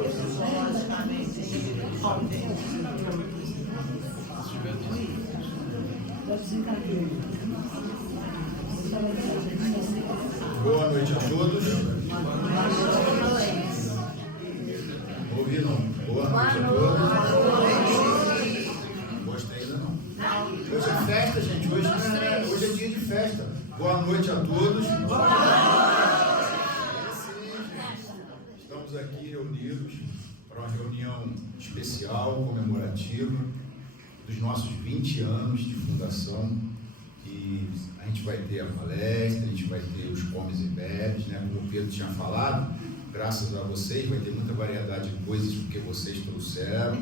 Boa noite a todos. Ouvi não? Boa noite a todos. Não gostei ainda não. Hoje é festa, gente. Hoje é dia de festa. Boa noite a todos. Estamos aqui reunidos para uma reunião especial, comemorativa dos nossos 20 anos de fundação. E a gente vai ter a palestra, a gente vai ter os comes e bebes, né? Como o Pedro tinha falado, graças a vocês vai ter muita variedade de coisas que vocês trouxeram.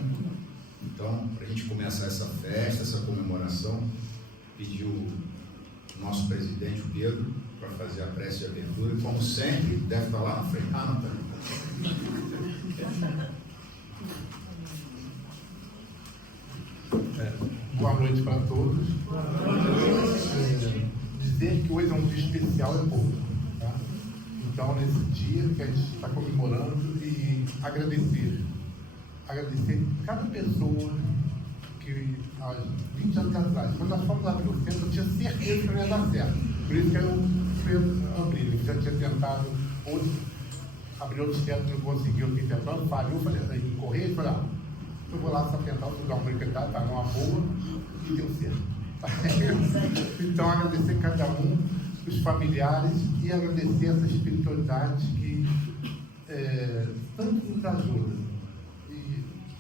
Então, para a gente começar essa festa, essa comemoração, pediu o nosso presidente, o Pedro, para fazer a prece de abertura. Como sempre, deve estar lá na frente. Ah, não está. Boa noite para todos. Dizer que hoje é um dia especial é pouco, tá? Então, nesse dia que a gente está comemorando e agradecer cada pessoa que há 20 anos atrás, quando nós fomos abrir o centro, eu tinha certeza que não ia dar certo. Por isso que eu fiz abrir, que já tinha tentado abrir outros centros, não conseguiu, tentando, falhou, falei, aí correr, falei, eu vou lá só tentar o lugar onde está numa boa, e deu certo. Então, agradecer cada um, os familiares, e agradecer essa espiritualidade que tanto nos ajuda.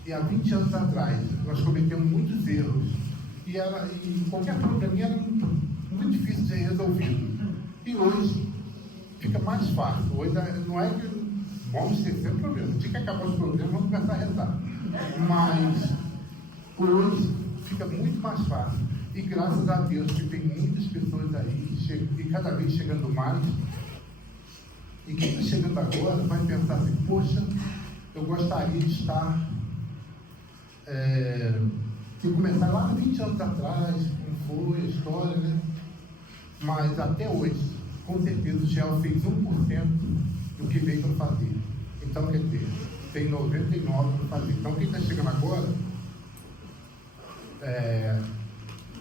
E há 20 anos atrás, nós cometemos muitos erros, e qualquer probleminha era muito difícil de ser resolvido. E hoje fica mais fácil. Hoje não é que vamos ter sempre problema. No dia que acabar os problemas, vamos começar a rezar. Mas hoje fica muito mais fácil. E graças a Deus que tem muitas pessoas aí, e cada vez chegando mais. E quem está chegando agora vai pensar assim, poxa, eu gostaria de estar, de começar lá 20 anos atrás, como foi a história, né? Mas até hoje, com certeza o GEL fez 1% do que veio para fazer. Então, quer dizer, tem 99% para fazer. Então, quem está chegando agora,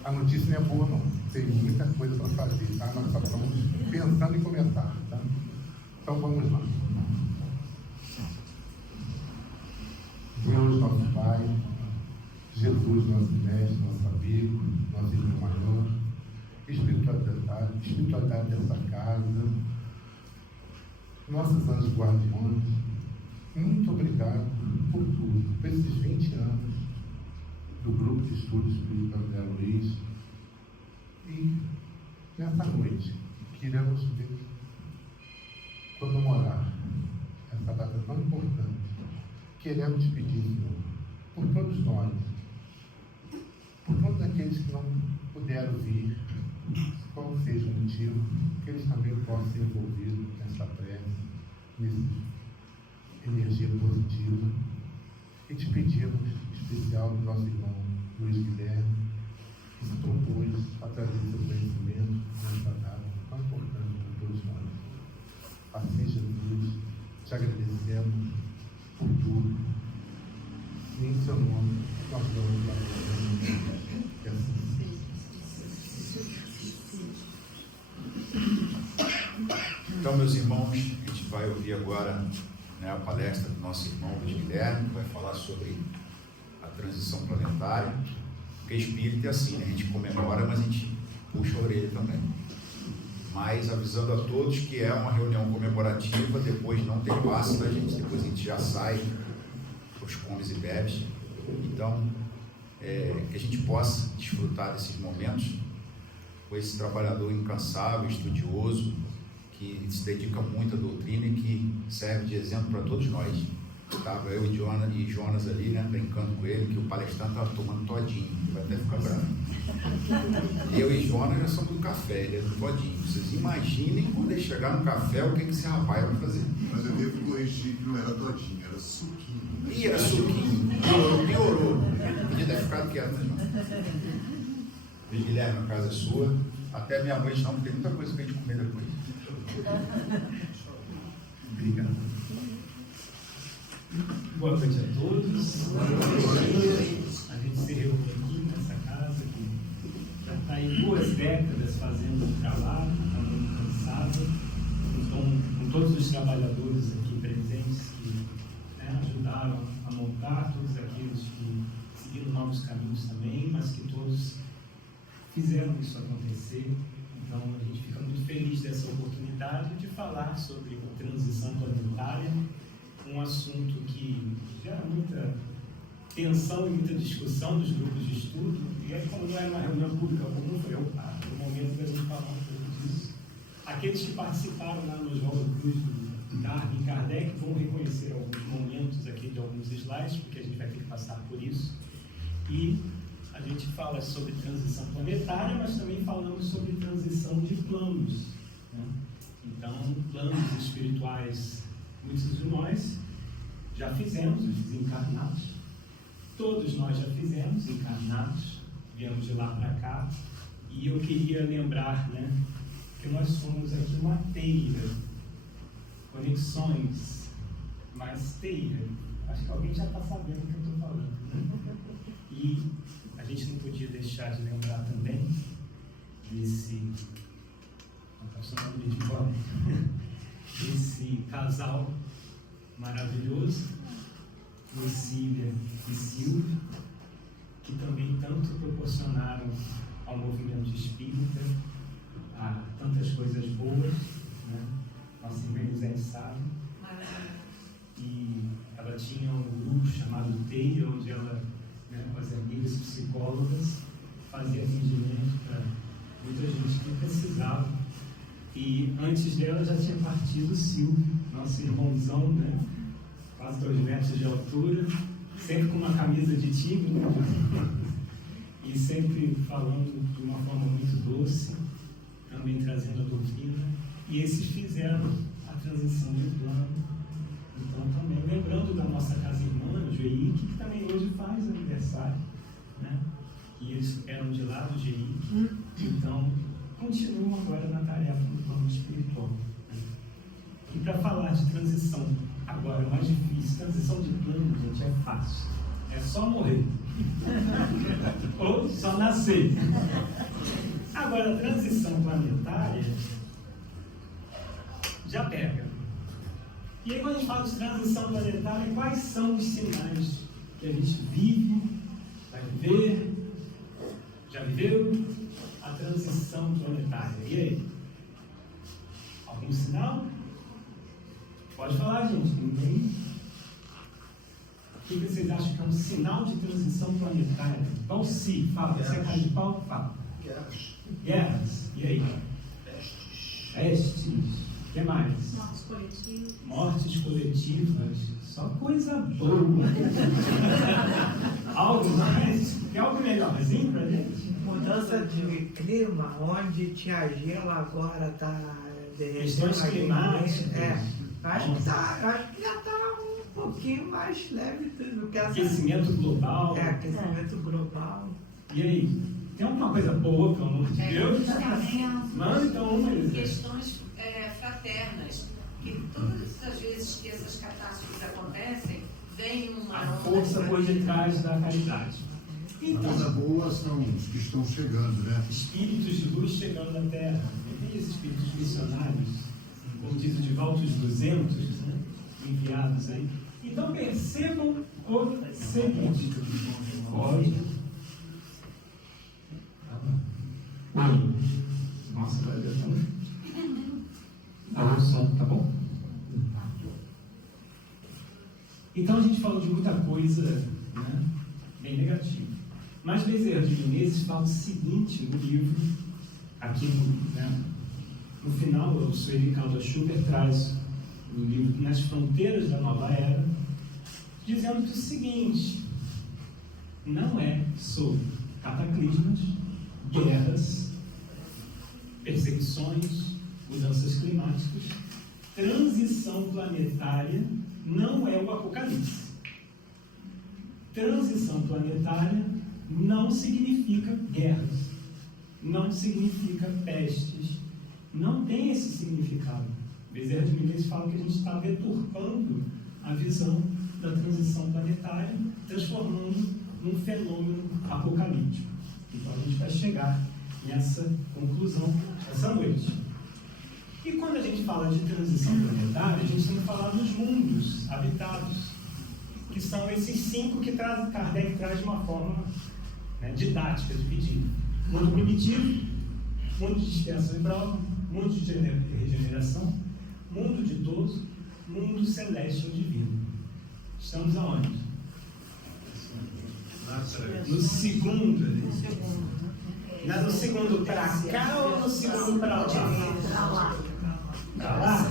a notícia não é boa, não. Tem muita coisa para fazer, tá? Nós só estamos pensando em começar, tá? Então, vamos lá. Deus, nosso Pai, Jesus, nosso mestre, nosso amigo, nosso irmão maior, espiritualidade dessa casa, nossos anjos guardiões, muito obrigado por tudo, por esses 20 anos do Grupo de Estudos Espírita André Luiz. E nessa noite, queremos comemorar essa data tão importante. Queremos te pedir, Senhor, por todos nós, por todos aqueles que não puderam vir, qual seja o motivo, que eles também possam ser envolvidos nessa prece, nessa energia positiva. E te pedimos, em especial do nosso irmão Luiz Guilherme, que se propôs a trazer seu conhecimento nessa data tão importante para todos nós. Assim, Jesus, te agradecemos por tudo. E em seu nome, nós damos a que assim seja. Então, meus irmãos, a gente vai ouvir agora, né, a palestra do nosso irmão Luiz Guilherme, que vai falar sobre a transição planetária. Porque espírita é assim, né? A gente comemora, mas a gente puxa a orelha também. Mas avisando a todos que é uma reunião comemorativa, depois não tem passe da gente, depois a gente já sai para os comes e bebes. Então, que a gente possa desfrutar desses momentos com esse trabalhador incansável, estudioso, que se dedica muito à doutrina e que serve de exemplo para todos nós. Estava eu e Jonas ali, né, brincando com ele, que o palestrante estava tomando todinho, ele vai até ficar bravo. Eu e Jonas já somos do café, ele é do todinho. Vocês imaginem quando ele chegar no café, o que esse rapaz vai fazer. Mas eu devo corrigir que não era todinho, era suquinho. E era suquinho, piorou. Podia ter ficado quieto, né, irmão? Guilherme, a casa é sua. Até meia-noite não, tem muita coisa para a gente comer depois. Obrigado. Boa noite a todos. A gente se reúne aqui nessa casa que já está em 2 décadas fazendo o trabalho, está muito cansado, com todos os trabalhadores aqui presentes que ajudaram a montar, todos aqueles que seguiram novos caminhos também, mas que todos fizeram isso acontecer. Então a gente fica muito feliz dessa oportunidade de falar sobre transição planetária, um assunto que gera muita tensão e muita discussão dos grupos de estudo, e aí, como não é uma reunião pública comum, foi o momento da gente falar um pouco disso. Aqueles que participaram lá no João Cruz do Darwin Kardec vão reconhecer alguns momentos aqui de alguns slides, porque a gente vai ter que passar por isso. E a gente fala sobre transição planetária, mas também falamos sobre transição de planos, né? Então, planos espirituais, muitos de nós já fizemos, os desencarnados, todos nós já fizemos, encarnados, viemos de lá para cá, e eu queria lembrar, né, que nós somos aqui uma teia, conexões, mas teia, acho que alguém já está sabendo o que eu estou falando, né? E a gente não podia deixar de lembrar também desse, esse casal maravilhoso, Lucília e Silvio, que também tanto proporcionaram ao movimento espírita a tantas coisas boas, né? Nossa irmã Elisete sabe. E ela tinha um grupo chamado TEIA, onde ela, né, com as amigas psicólogas, fazia atendimento para muita gente que precisava. E antes dela já tinha partido o Silvio, nosso irmãozão, né? Quase 2 metros de altura, sempre com uma camisa de tigre, né? E sempre falando de uma forma muito doce, também trazendo a doutrina. E esses fizeram a transição de plano. Então, também lembrando da nossa casa irmã, o GEIC, que também hoje faz aniversário, né? E eles eram de lá do GEIC, então continuam agora na tarefa do plano espiritual, né? E para falar de transição, agora é mais difícil. Transição de plano, gente, é fácil, é só morrer ou só nascer. Agora, a transição planetária já pega. E aí, quando a gente fala de transição planetária, quais são os sinais que a gente vive, vai viver, já viveu a transição planetária? E aí? Algum sinal? Pode falar, gente. Ninguém? O que vocês acham que é um sinal de transição planetária? Valci, fala. Você é cara de pau? Fala. Guerras. E aí? Pestes. O que mais? Mortes coletivas. Mortes coletivas. Só coisa boa. Algo mais? Quer algo melhorzinho pra gente? Mudança de clima, onde Tia Gela agora está derretendo. Questões climáticas. Acho que já está um pouquinho mais leve do que essa. Aquecimento global. Aquecimento global. E aí? Tem alguma coisa boa, pelo amor de Deus? Manda então uma, Elisete. Questões fraternas, que todas as vezes que essas catástrofes acontecem, vem uma A força por detrás da caridade. A coisa boa são os que estão chegando, né? Espíritos de luz chegando na Terra. E tem esses espíritos missionários, como diz o Divaldo, os 200, né, enviados aí. Então percebam o seguinte. Pode. Nossa, vai ver também. O som, tá bom? Então a gente falou de muita coisa, né, bem negativa. Mas Bezerra de Menezes fala o seguinte no livro, aqui no final, o Sueli Caldas Schubert traz o livro Nas Fronteiras da Nova Era, dizendo que o seguinte: não é sobre cataclismas, guerras, perseguições, mudanças climáticas. Transição planetária não é o apocalipse. Transição planetária não significa guerras, não significa pestes, não tem esse significado. Bezerra de Menezes fala que a gente está deturpando a visão da transição planetária, transformando num fenômeno apocalíptico. Então a gente vai chegar nessa conclusão essa noite. E quando a gente fala de transição planetária, a gente tem que falar dos mundos habitados, que são esses 5 que Kardec traz de uma forma, né, didática, dividida. Mundo primitivo, mundo de expiação e prova, mundo de regeneração, mundo ditoso, mundo celeste ou divino. Estamos aonde? No segundo. Não é no segundo para cá ou no segundo para lá? Para lá?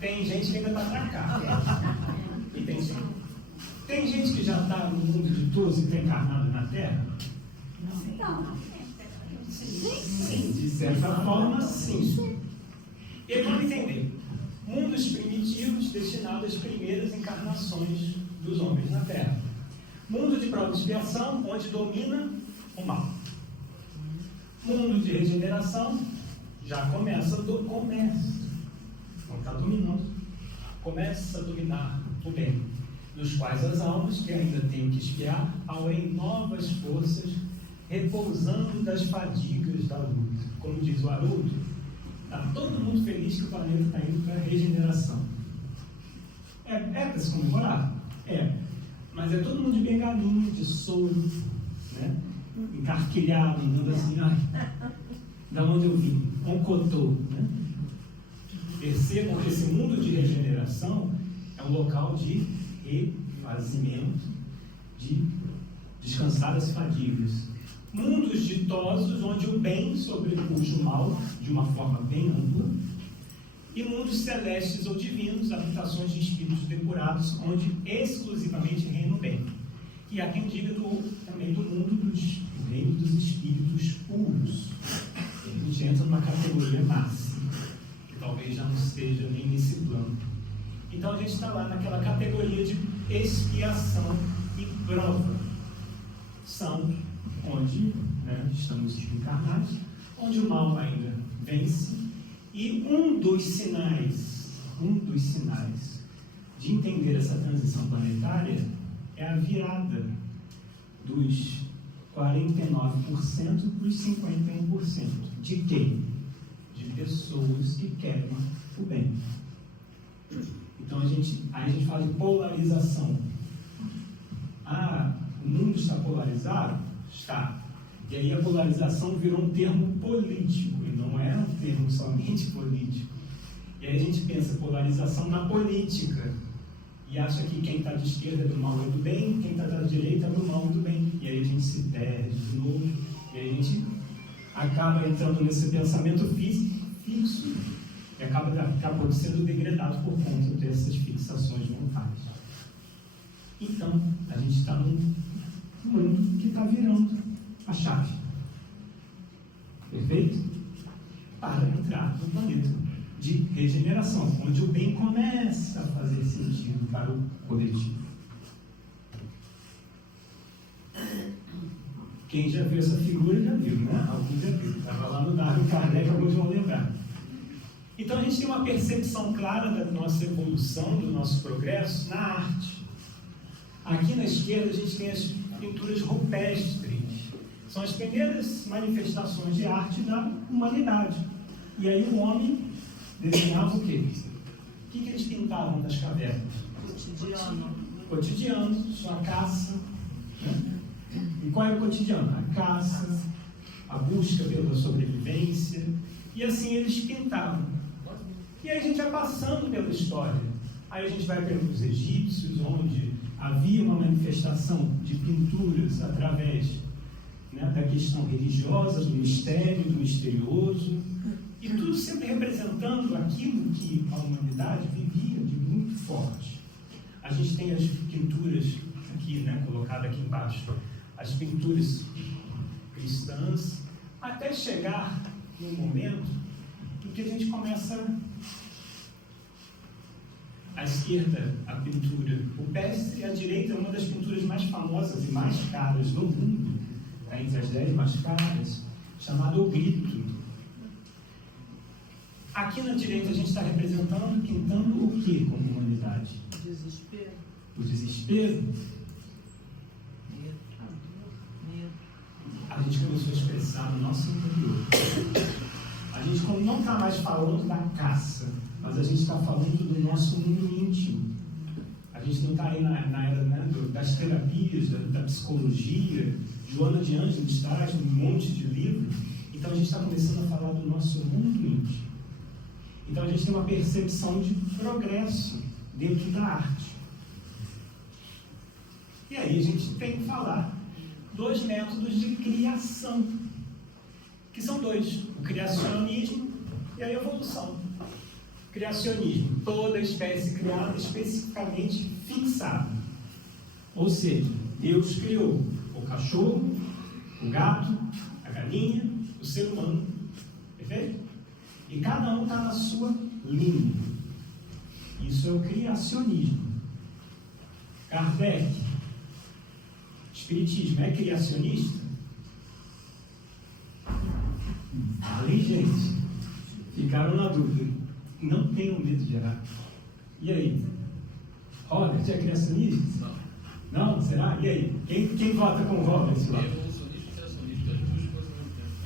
Tem gente que ainda está para cá. E tem gente que já está no mundo ditoso e está encarnado na Terra? De certa forma, sim. E aí vamos entender. Mundos primitivos destinados às primeiras encarnações dos homens na Terra. Mundo de prova e expiação, onde domina o mal. Mundo de regeneração, já começa, não está dominando, começa a dominar o bem, nos quais as almas que ainda têm que expiar aurem novas forças, repousando das fadigas da luta. Como diz o Haroldo, está todo mundo feliz que o planeta está indo para a regeneração. É para se comemorar? É. Mas é todo mundo de bengalinha, de soro, né? Encarquilhado, andando assim, da onde eu vim? Oncotô, né? Percebam que esse mundo de regeneração é um local de refazimento, de descansar as fadigas. Mundos ditosos, onde o bem sobrepuja o mal de uma forma bem ampla, e mundos celestes ou divinos, habitações de espíritos depurados, onde exclusivamente reina o bem. E há quem diga também do mundo dos reinos dos espíritos puros. A gente entra numa categoria máxima, que talvez já não esteja nem nesse plano. Então a gente está lá naquela categoria de expiação e prova. São onde, né, estamos encarnados, onde o mal ainda vence. E um dos sinais de entender essa transição planetária é a virada dos 49% para os 51%. De quem? De pessoas que querem o bem. Então aí a gente fala de polarização. O mundo está polarizado? Está. E aí a polarização virou um termo político, e não é um termo somente político. E aí a gente pensa polarização na política, e acha que quem está de esquerda é do mal e do bem, quem está da direita é do mal e do bem. E aí a gente se perde de novo, e aí a gente acaba entrando nesse pensamento fixo, e acaba sendo degradado por conta dessas fixações mentais. Então, a gente está num mundo que está virando a chave. Perfeito? Para entrar no planeta de regeneração, onde o bem começa a fazer sentido para o coletivo. Quem já viu essa figura já viu, né? Alguns já viu. Estava lá no Darwin, Kardec, alguns vão lembrar. Então a gente tem uma percepção clara da nossa evolução, do nosso progresso na arte. Aqui na esquerda a gente tem as pinturas rupestres. São as primeiras manifestações de arte da humanidade. E aí o homem desenhava o quê? O que eles pintavam nas cavernas? Cotidiano, sua caça. Né? E qual é o cotidiano? A caça, a busca pela sobrevivência. E assim eles pintavam. E aí a gente vai passando pela história. Aí a gente vai pelos egípcios, onde havia uma manifestação de pinturas através, né, da questão religiosa, do mistério, do misterioso, e tudo sempre representando aquilo que a humanidade vivia de muito forte. A gente tem as pinturas aqui, né, colocado aqui embaixo, as pinturas cristãs, até chegar num momento em que a gente começa, à esquerda, a pintura rupestre, e à direita, uma das pinturas mais famosas e mais caras do mundo, está entre as 10 mais caras, chamada O Grito. Aqui na direita a gente está representando, pintando o que como humanidade? o desespero, a gente começou a expressar no nosso interior. A gente não está mais falando da caça, mas a gente está falando do nosso mundo íntimo. A gente não está aí na era, né, das terapias, da psicologia. Joana de Ângeles traz um monte de livros. Então a gente está começando a falar do nosso mundo íntimo. Então a gente tem uma percepção de progresso dentro da arte. E aí a gente tem que falar dois métodos de criação, que são dois: o criacionismo e a evolução. Criacionismo, toda espécie criada especificamente fixada. Ou seja, Deus criou o cachorro, o gato, a galinha, o ser humano. Perfeito? E cada um está na sua linha. Isso é o criacionismo. Kardec, Espiritismo é criacionista? Ali, gente, ficaram na dúvida. Não tenham medo de errar. E aí? Robert é criacionista? Não? Será? E aí? Quem vota com o Robert?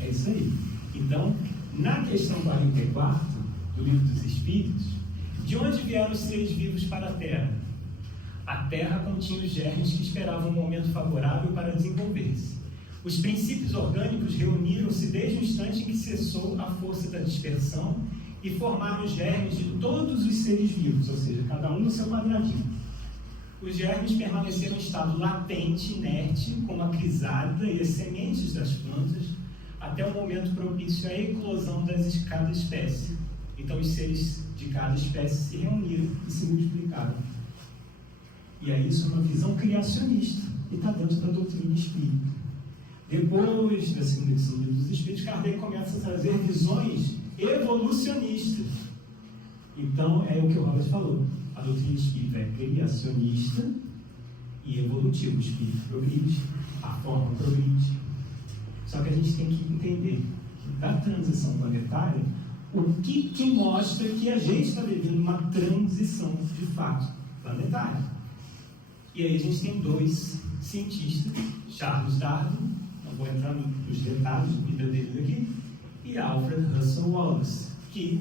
É isso aí. Então, na questão 44 do Livro dos Espíritos, de onde vieram os seres vivos para a Terra? A Terra continha os germes que esperavam um momento favorável para desenvolver-se. Os princípios orgânicos reuniram-se desde o instante em que cessou a força da dispersão e formaram os germes de todos os seres vivos, ou seja, cada um no seu quadradinho. Os germes permaneceram em estado latente, inerte, como a crisálida e as sementes das plantas, até o momento propício à eclosão de cada espécie. Então os seres de cada espécie se reuniram e se multiplicaram. E aí isso é uma visão criacionista, e está dentro da doutrina espírita. Depois da segunda edição do Livro dos Espíritos, Kardec começa a trazer visões evolucionistas. Então, é o que o Robert falou. A doutrina espírita é criacionista e evolutiva. O espírito progride, a forma progride. Só que a gente tem que entender que da transição planetária, o que mostra que a gente está vivendo uma transição de fato planetária. E aí a gente tem dois cientistas, Charles Darwin, não vou entrar nos detalhes da vida deles aqui, e Alfred Russel Wallace, que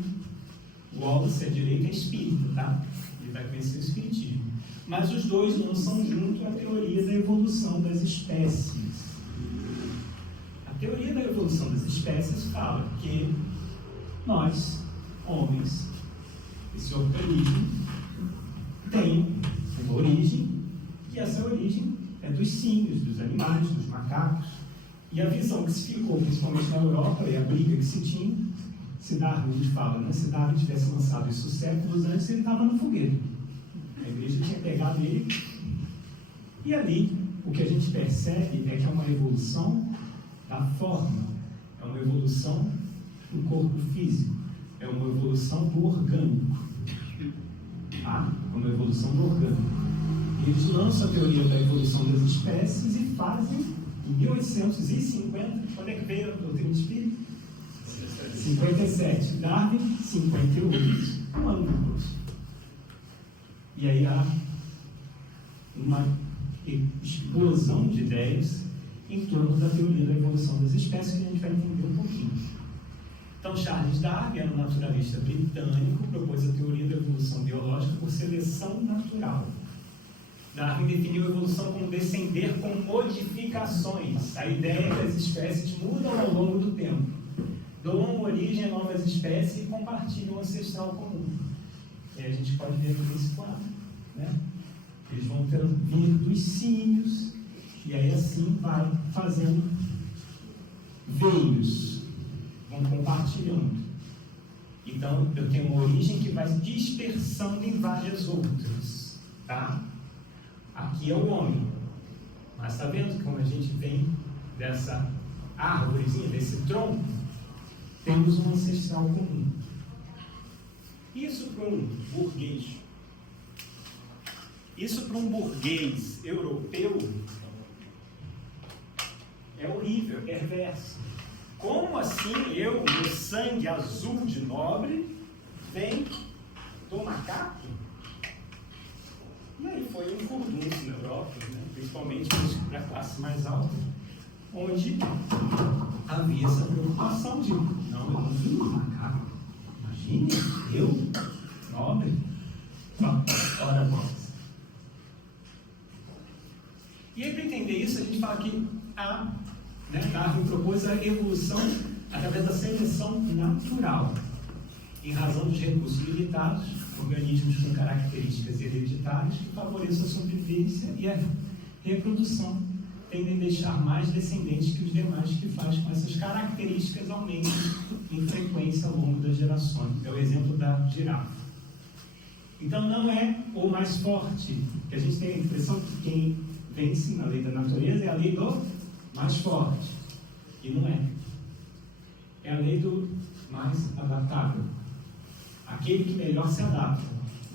Wallace é direito a espírita, tá? Ele vai conhecer o espiritismo. Mas os dois lançam junto a teoria da evolução das espécies. A teoria da evolução das espécies fala que nós, homens, esse organismo, tem uma origem, e essa origem é dos símios, dos animais, dos macacos. E a visão que se ficou, principalmente na Europa, e a briga que se tinha, se Darwin fala, né? Se Darwin tivesse lançado isso séculos antes, ele estava no foguete. A igreja tinha pegado ele. E ali, o que a gente percebe é que é uma evolução da forma, é uma evolução do corpo físico, é uma evolução do orgânico. Tá? É uma evolução do orgânico. Eles lançam a teoria da evolução das espécies e fazem, em 1850, quando é que veio a doutrina espírita? 57. Darwin, 58. Um ano depois. E aí há uma explosão de ideias em torno da teoria da evolução das espécies, que a gente vai entender um pouquinho. Então, Charles Darwin era um naturalista britânico, propôs a teoria da evolução biológica por seleção natural. Darwin definiu a evolução como descender com modificações. A ideia é que as espécies mudam ao longo do tempo, dão origem a novas espécies e compartilham o ancestral comum. E a gente pode ver nesse quadro, né? Eles vão vir dos símios, e aí assim vai fazendo veios, vão compartilhando. Então, eu tenho uma origem que vai dispersando em várias outras, tá? Aqui é o homem, mas está vendo que como a gente vem dessa árvorezinha, desse tronco, temos um ancestral comum. Isso para um burguês europeu é horrível, é perverso. Como assim eu, meu sangue azul de nobre, vem do macaco? E aí foi um furdunço na Europa, né? Principalmente para a classe mais alta, onde havia essa preocupação de, não, eu não vim do macaco. Imagine, eu, nobre, ora bolas. E aí, para entender isso, a gente fala que Darwin propôs a evolução através da seleção natural, em razão dos recursos limitados, organismos com características hereditárias que favoreçam a sobrevivência e a reprodução, tendem a deixar mais descendentes que os demais, que faz com essas características aumentem em frequência ao longo das gerações. É o exemplo da girafa. Então não é o mais forte, que a gente tem a impressão que quem vence na lei da natureza é a lei do mais forte. E não é. É a lei do mais adaptável. Aquele que melhor se adapta.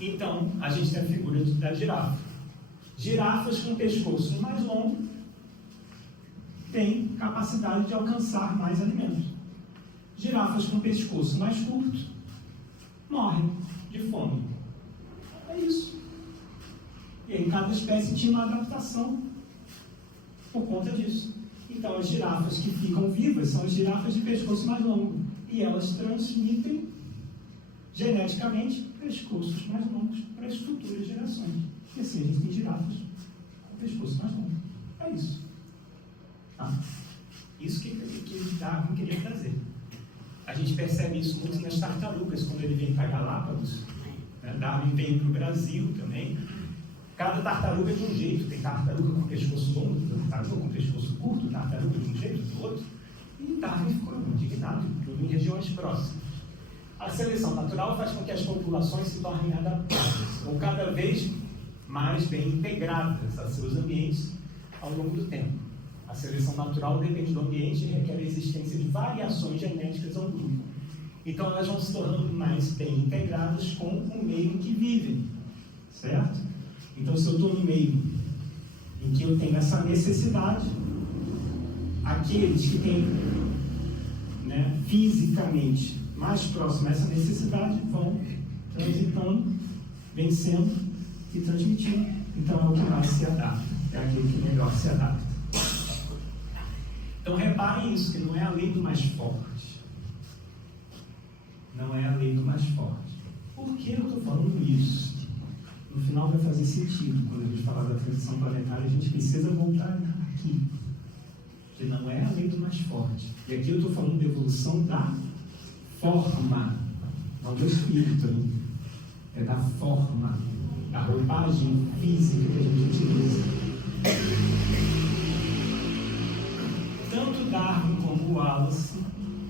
Então, a gente tem a figura da girafa. Girafas com pescoço mais longo têm capacidade de alcançar mais alimentos. Girafas com pescoço mais curto morrem de fome. É isso. E aí, cada espécie tinha uma adaptação por conta disso. Então, as girafas que ficam vivas são as girafas de pescoço mais longo. E elas transmitem geneticamente pescoços mais longos para as futuras gerações. E assim a gente tem girafas com pescoço mais longo. É isso. Tá? Isso que Darwin queria trazer. A gente percebe isso muito nas tartarugas, quando ele vem para Galápagos. Darwin veio para o Brasil também. Cada tartaruga é de um jeito. Tem tartaruga com pescoço longo, tartaruga com pescoço curto, tartaruga de um jeito, do outro. E Darwin ficou indignado, tudo em regiões próximas. A seleção natural faz com que as populações se tornem adaptadas, ou cada vez mais bem integradas a seus ambientes ao longo do tempo. A seleção natural depende do ambiente e requer a existência de variações genéticas ao grupo. Então elas vão se tornando mais bem integradas com o meio em que vivem, certo? Então, se eu estou no meio em que eu tenho essa necessidade, aqueles que têm, fisicamente mais próximo a essa necessidade vão transitando, vencendo e transmitindo. Então, é o que mais se adapta, é aquele que melhor se adapta. Então, reparem isso, que não é a lei do mais forte. Não é a lei do mais forte. Por que eu estou falando isso? No final vai fazer sentido. Quando a gente falar da transição planetária, a gente precisa voltar aqui. Que não é a lei do mais forte. E aqui eu estou falando de evolução da forma, não do espírito. É da forma, da roupagem física que a gente utiliza. Tanto Darwin como Wallace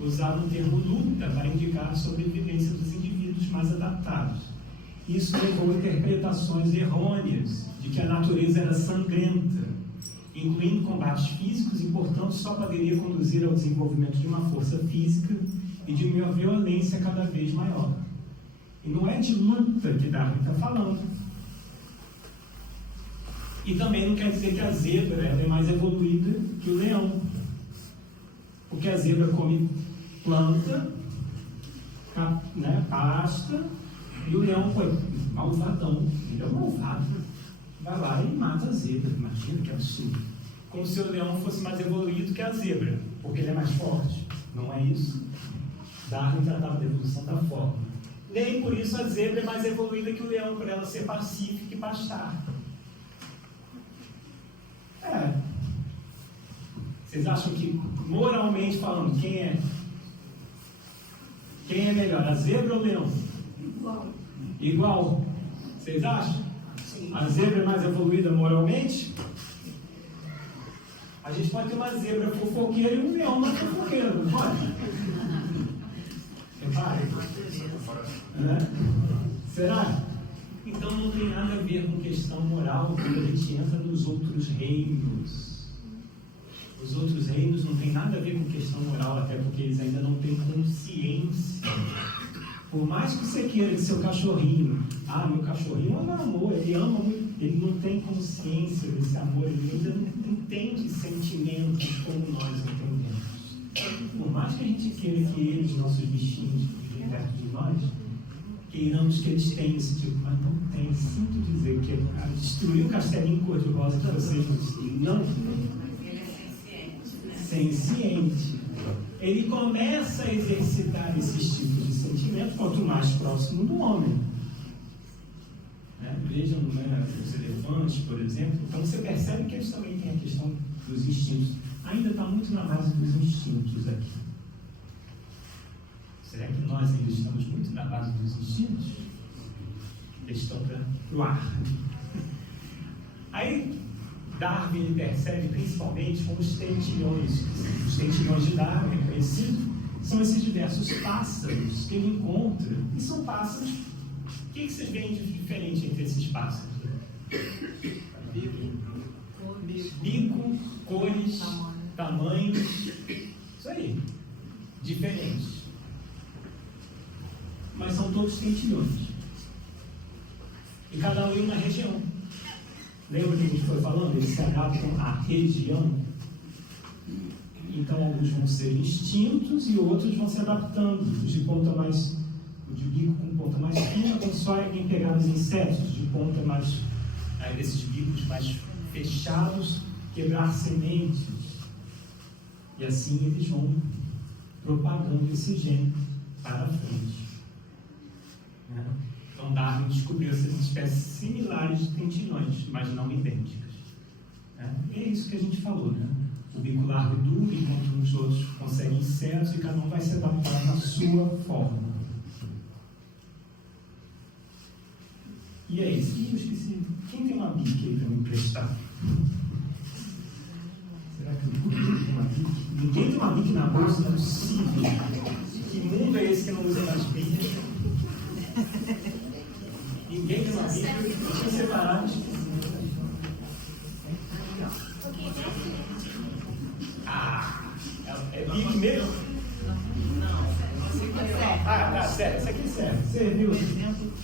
usaram o termo luta para indicar a sobrevivência dos indivíduos mais adaptados. Isso levou a interpretações errôneas de que a natureza era sangrenta, incluindo combates físicos, e, portanto, só poderia conduzir ao desenvolvimento de uma força física e de uma violência cada vez maior. E não é de luta que Darwin está falando. E também não quer dizer que a zebra é mais evoluída que o leão. Porque a zebra come planta, pasta, e o leão foi malvadão. Ele é um malvado. Vai lá e mata a zebra. Imagina que absurdo. Como se o leão fosse mais evoluído que a zebra, porque ele é mais forte. Não é isso. Darwin tratava da evolução da forma. Nem por isso a zebra é mais evoluída que o leão, por ela ser pacífica e pastar. Vocês acham que, moralmente falando, quem é melhor, a zebra ou o leão? Igual. Vocês acham? Sim. A zebra é mais evoluída moralmente? A gente pode ter uma zebra fofoqueira e um leão não fofoqueiro, não pode? Repare. Será? Então não tem nada a ver com questão moral quando a gente entra nos outros reinos. Os outros reinos não tem nada a ver com questão moral, até porque eles ainda não têm consciência. Por mais que você queira que seu cachorrinho, meu cachorrinho ama amor, ele ama muito, ele não tem consciência desse amor, ele ainda não entende sentimentos como nós entendemos. Por mais que a gente queira que eles, nossos bichinhos, vivem perto de nós, queiramos que eles tenham esse tipo, mas não tem. Sinto dizer que destruir o castelinho cor-de-rosa que vocês não destruíram, não tem. Mas ele é senciente, né? Senciente. Ele começa a exercitar esses tipos de sentimento quanto mais próximo do homem. Vejam, né, os elefantes, por exemplo. Então você percebe que eles também têm a questão dos instintos. Ainda está muito na base dos instintos aqui. Será que nós ainda estamos muito na base dos instintos? Eles estão para o ar. Aí Darwin percebe principalmente com os tentilhões. Os tentilhões de Darwin, conhecido, são esses diversos pássaros que ele encontra. E são pássaros. O que vocês veem de diferente entre esses pássaros? Bico, cores, tamanhos. Isso aí. Diferentes. Mas são todos tentilhões. E cada um em uma região. Lembra que a gente foi falando? Eles se adaptam à região. Então, alguns vão ser instintos e outros vão se adaptando. Os de ponta mais, o de bico com ponta mais fina, vão só em pegadas em insetos, de ponta mais, esses bicos mais fechados, quebrar sementes. E assim eles vão propagando esse gene para frente. Então Darwin descobriu essas espécies similares de tentilhões, mas não idênticas. E é isso que a gente falou, né? O bico largo e duro, enquanto os outros conseguem insetos, e cada um vai se adaptar na sua forma. E é isso. Eu esqueci. Quem tem uma bique aí para me emprestar? Será que eu tenho uma bique? Ninguém tem uma bique na bolsa, não é possível. Que mundo é esse que não usa mais bique? Ninguém tem uma bique. Eu tinha separado. É bique mesmo? Não. Sério. Essa aqui serve. Você viu?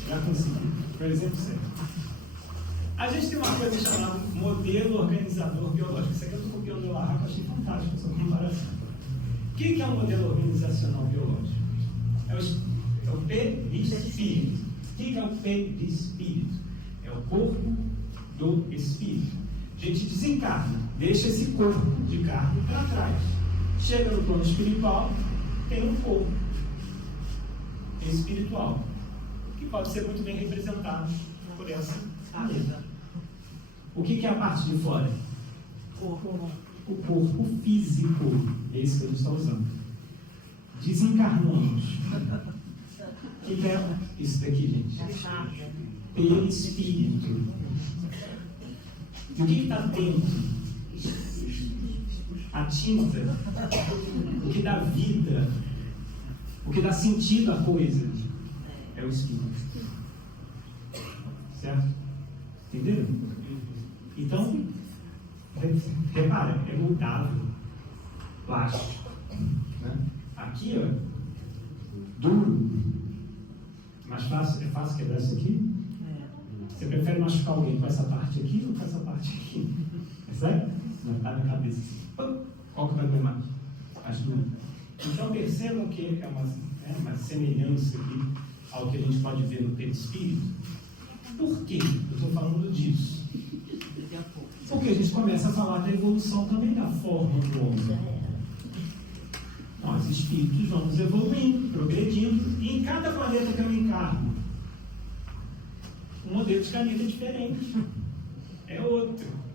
Já consegui. Por exemplo, serve. A gente tem uma coisa chamada modelo organizador biológico. Isso aqui eu estou copiando do Larraca, achei fantástico essa comparação. O que é um modelo organizacional biológico? É o perispírito. O que é o perispírito? É o corpo do espírito. A gente desencarna, deixa esse corpo de carne para trás. Chega no plano espiritual, tem um corpo espiritual, que pode ser muito bem representado por essa mesa. O que é a parte de fora? O corpo físico. É isso que a gente está usando. Desencarnamos. O que é isso daqui, gente? Perispírito. E o que está dentro? A tinta, o que dá vida, o que dá sentido à coisa, é o espírito. Certo? Entenderam? Então, repara, é moldável, plástico. Né? Aqui, ó, duro. Mais fácil, é fácil quebrar isso aqui? Você prefere machucar alguém com essa parte aqui ou com essa parte aqui? Percebe? Não está na cabeça. Qual que vai doer mais? As duas. Então percebam que é uma semelhança aqui ao que a gente pode ver no perispírito. Por que eu estou falando disso? Porque a gente começa a falar da evolução também da forma do homem. Nós, espíritos, vamos evoluindo, progredindo, e em cada planeta que eu encarno, um modelo de caneta é diferente, é outro.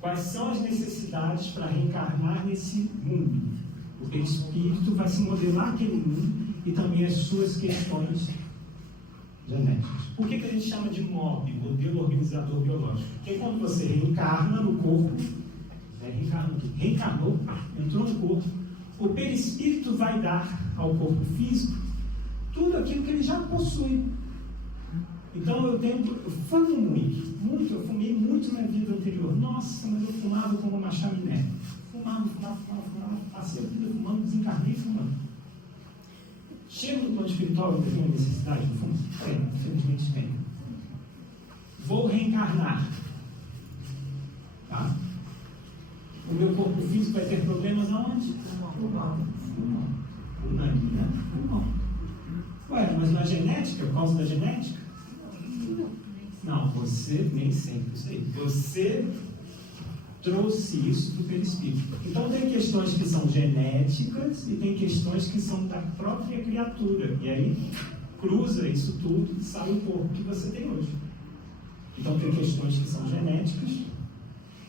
Quais são as necessidades para reencarnar nesse mundo? O espírito vai se modelar aquele mundo e também as suas questões genéticas. Por que a gente chama de MOB, modelo organizador biológico? Porque quando você reencarna no corpo, reencarnou, entrou no corpo, o perispírito vai dar ao corpo físico tudo aquilo que ele já possui. Então eu fumo muito, eu fumei muito na vida anterior. Nossa, mas eu fumava como uma chaminé. Fumava, passei a vida fumando, desencarnei fumando. Chego no plano espiritual, eu tenho necessidade de fumo? Tenho, infelizmente tenho. Vou reencarnar. Tá? O meu corpo físico vai ter problemas aonde? Pulmão. Unânime, né? Pulmão. Ué, mas não é genética? Por causa da genética? Não, você nem sempre. Isso aí. Você trouxe isso do perispírito. Então tem questões que são genéticas e tem questões que são da própria criatura. E aí cruza isso tudo e sai o corpo que você tem hoje. Então tem questões que são genéticas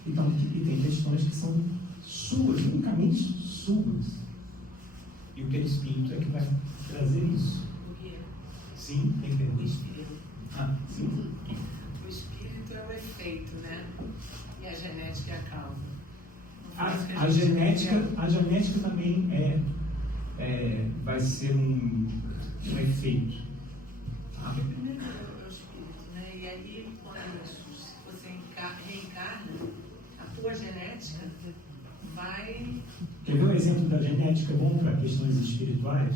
e tem questões que são suas, unicamente suas. E o perispírito é que vai trazer isso. Sim, tem pergunta? O espírito. Ah, sim. O espírito é o efeito, né? E a genética é a causa. A genética também vai ser um efeito. Tá? Primeiro é o espírito, né? E aí, quando você reencarna, a tua genética vai. Quer ver um exemplo da genética bom para questões espirituais?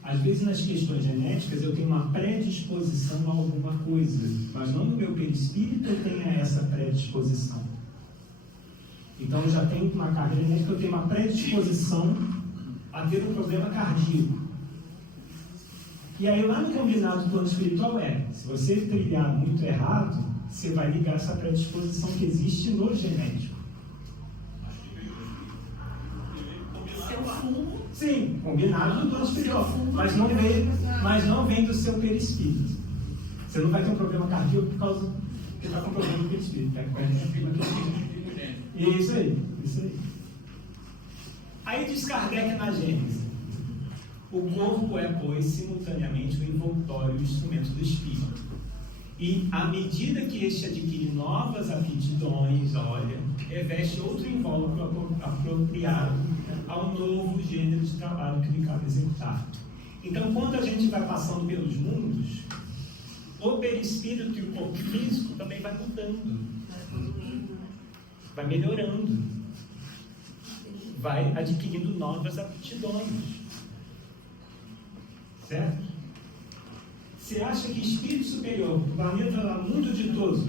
Às vezes, nas questões genéticas, eu tenho uma predisposição a alguma coisa, mas não no meu perispírito eu tenho essa predisposição. Então, eu já tenho uma carga genética, eu tenho uma predisposição a ter um problema cardíaco. E aí, lá no combinado do plano espiritual se você trilhar muito errado, você vai ligar essa predisposição que existe no genético. Seu fumo. Sim, combinado do plano espiritual, mas não vem do seu perispírito. Você não vai ter um problema cardíaco por causa que está com problema no perispírito. Isso aí. Aí diz Kardec na Gênese: o corpo é, pois, simultaneamente o envoltório e o instrumento do espírito. E, à medida que este adquire novas aptidões, reveste outro invólucro apropriado ao novo gênero de trabalho que lhe cabe executar. Então, quando a gente vai passando pelos mundos, o perispírito e o corpo físico também vai mudando, vai melhorando, vai adquirindo novas aptidões. Certo? Você acha que espírito superior, planeta lá muito ditoso,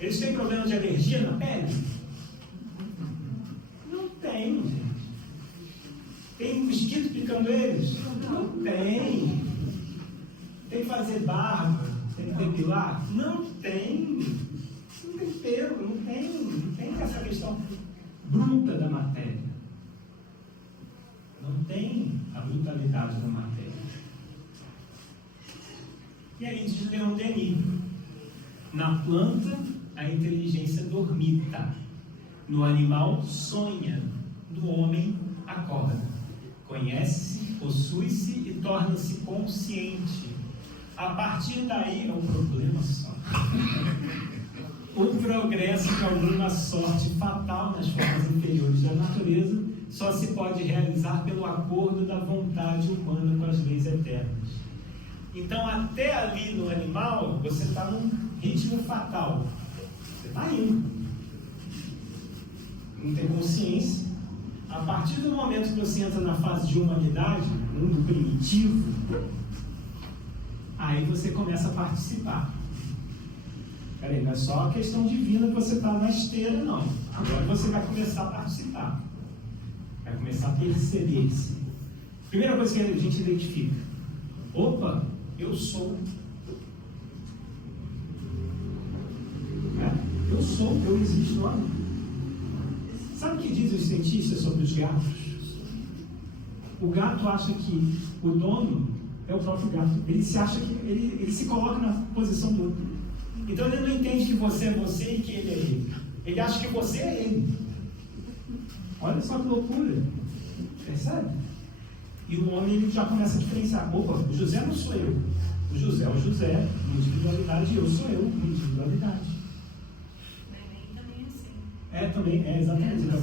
eles têm problema de alergia na pele? Não tem, gente. Tem mosquito picando eles? Não tem. Tem que fazer barba? Tem que depilar? Não tem. Não tem pelo, não tem essa questão bruta da matéria. Não tem a brutalidade da matéria. E aí diz Leon Denis: na planta a inteligência dormita, no animal sonha, no homem acorda, conhece-se, possui-se e torna-se consciente. A partir daí é um problema só. O progresso de alguma sorte fatal nas formas inferiores da natureza só se pode realizar pelo acordo da vontade humana com as leis eternas. Então, até ali no animal, você está num ritmo fatal. Você está indo. Não tem consciência. A partir do momento que você entra na fase de humanidade, mundo primitivo, aí você começa a participar. Peraí, não é só a questão divina que você está na esteira, não. Agora você vai começar a participar. Vai começar a perceber-se. Primeira coisa que a gente identifica: opa, eu sou. Eu sou, eu existo. Olha. Sabe o que dizem os cientistas sobre os gatos? O gato acha que o dono é o próprio gato. Ele se acha que ele se coloca na posição do outro. Então ele não entende que você é você e que ele é ele. Ele acha que você é ele. Olha só que loucura. Percebe? E o homem ele já começa a diferenciar. Opa, o José não sou eu. O José é o José, individualidade, e eu sou eu, individualidade. Também, exatamente. Então,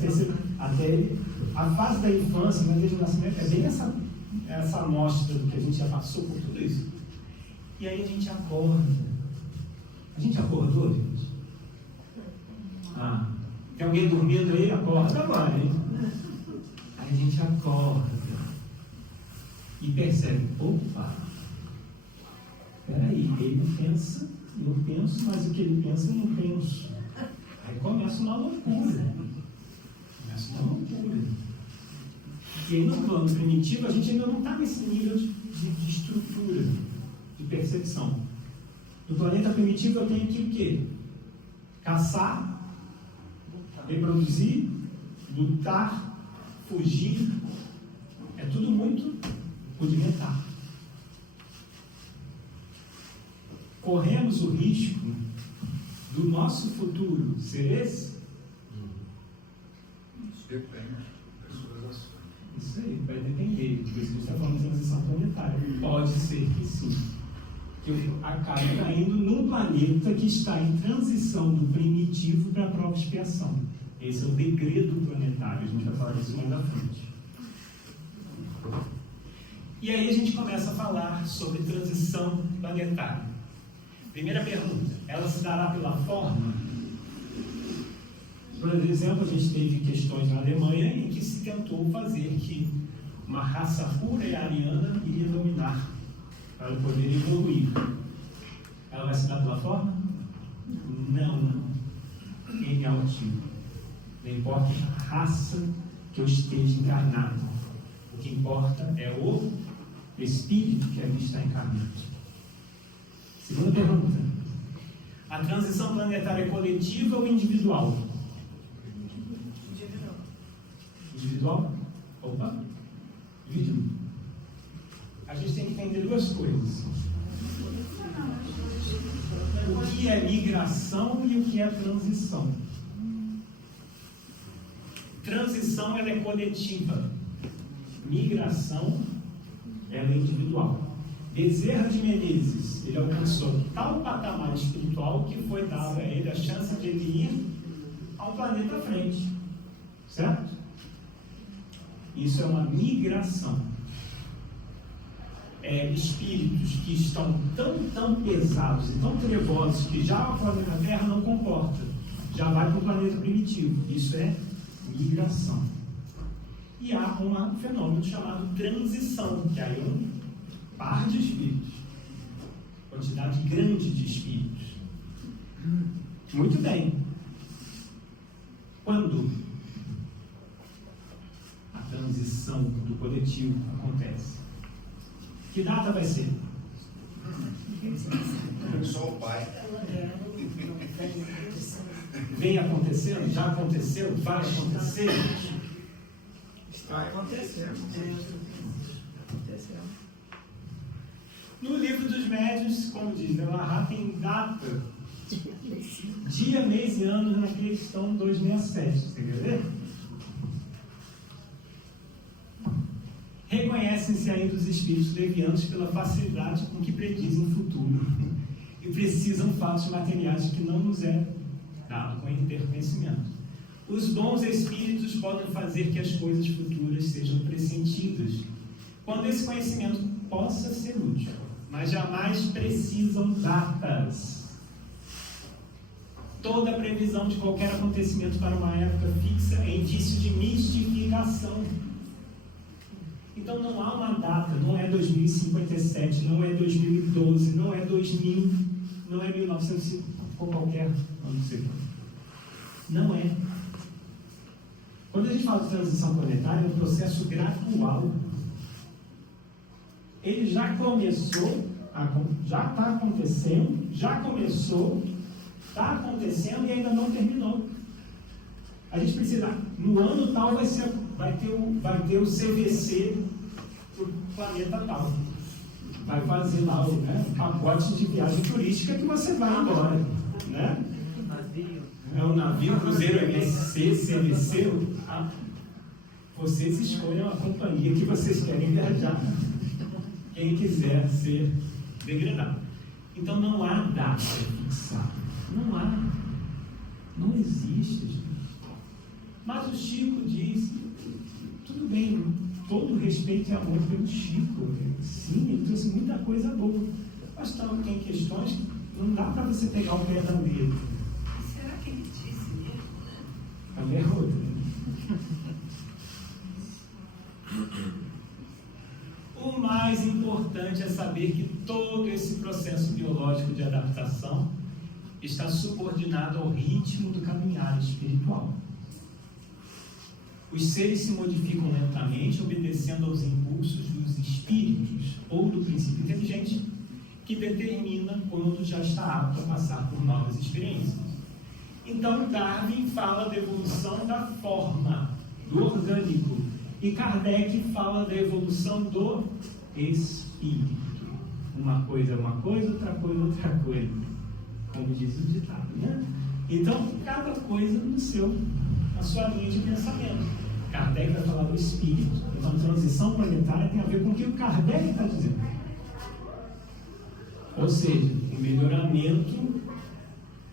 até a fase da infância, né, desde o nascimento, é bem essa amostra do que a gente já passou por tudo isso. E aí a gente acorda. A gente acordou, gente? Tem alguém dormindo aí? Acorda agora, hein? Aí a gente acorda e percebe: opa, peraí, ele pensa, eu penso, mas o que ele pensa eu não penso. Aí começa uma loucura. E aí no plano primitivo a gente ainda não está nesse nível de estrutura, de percepção. No planeta primitivo eu tenho que o quê? Caçar, reproduzir, lutar, fugir. É tudo muito rudimentar. Corremos o risco do nosso futuro ser esse? Depende das suas ações. Isso aí, vai depender. Por isso que a gente está falando de transição planetária. Pode ser que sim. Que eu acabe caindo num planeta que está em transição do primitivo para a própria expiação. Esse é o degredo planetário. A gente vai falar disso mais à frente. E aí a gente começa a falar sobre transição planetária. Primeira pergunta, ela se dará pela forma? Por exemplo, a gente teve questões na Alemanha em que se tentou fazer que uma raça pura e ariana iria dominar para poder evoluir. Ela vai se dar pela forma? Não. Em altivo. Não importa a raça que eu esteja encarnado. O que importa é o espírito que ali está encarnado. Segunda pergunta. A transição planetária é coletiva ou individual? Individual? Opa! Indivíduo. A gente tem que entender duas coisas. O que é migração e o que é transição. Transição, ela é coletiva. Migração, ela é individual. Bezerra de Menezes, ele alcançou tal patamar espiritual que foi dado a ele a chance de ele ir ao planeta à frente. Certo? Isso é uma migração. Espíritos que estão tão pesados e tão trevosos que já o planeta Terra não comporta. Já vai para o planeta primitivo. Isso é migração. E há um fenômeno chamado transição, que aí é um par de espíritos. Quantidade grande de espíritos. Muito bem. Quando a transição do coletivo acontece? Que data vai ser? Só o pai. Vem acontecendo? Já aconteceu? Vai acontecer? Está acontecendo. No livro dos médiuns, como diz Belarra, tem data, dia, mês e ano na questão 267. Você quer ver? Reconhecem-se ainda os espíritos levianos pela facilidade com que predizem o futuro e precisam fatos materiais que não nos é dado com ter conhecimento. Os bons espíritos podem fazer que as coisas futuras sejam pressentidas, quando esse conhecimento possa ser útil, mas jamais precisam datas. Toda previsão de qualquer acontecimento para uma época fixa é indício de mistificação. Então não há uma data, não é 2057, não é 2012, não é 2000, não é 1900 ou qualquer, não sei. Não é. Quando a gente fala de transição planetária, é um processo gradual. Ele já começou, já está acontecendo, já começou, está acontecendo e ainda não terminou. A gente precisa, no ano tal vai ter o CVC para o planeta tal. Vai fazer lá o pacote de viagem turística que você vai embora. Né? É o navio, cruzeiro MSC, CVC. Vocês escolhem a companhia que vocês querem viajar. Quem quiser ser degradado. Então não há data fixada. Não há. Não existe, gente. Mas o Chico diz, tudo bem, todo respeito e amor pelo Chico. Sim, ele trouxe muita coisa boa. Mas tem questões que não dá para você pegar o pé da orelha. Será que ele disse mesmo, né? A é outra. O mais importante é saber que todo esse processo biológico de adaptação está subordinado ao ritmo do caminhar espiritual. Os seres se modificam lentamente, obedecendo aos impulsos dos espíritos ou do princípio inteligente, que determina quando já está apto a passar por novas experiências. Então, Darwin fala da evolução da forma, do orgânico, e Kardec fala da evolução do espírito. Uma coisa é uma coisa, outra coisa é outra coisa, como diz o ditado, né? Então, cada coisa na sua linha de pensamento. Kardec vai falar do espírito. Então, transição planetária tem a ver com o que o Kardec está dizendo. Ou seja, o melhoramento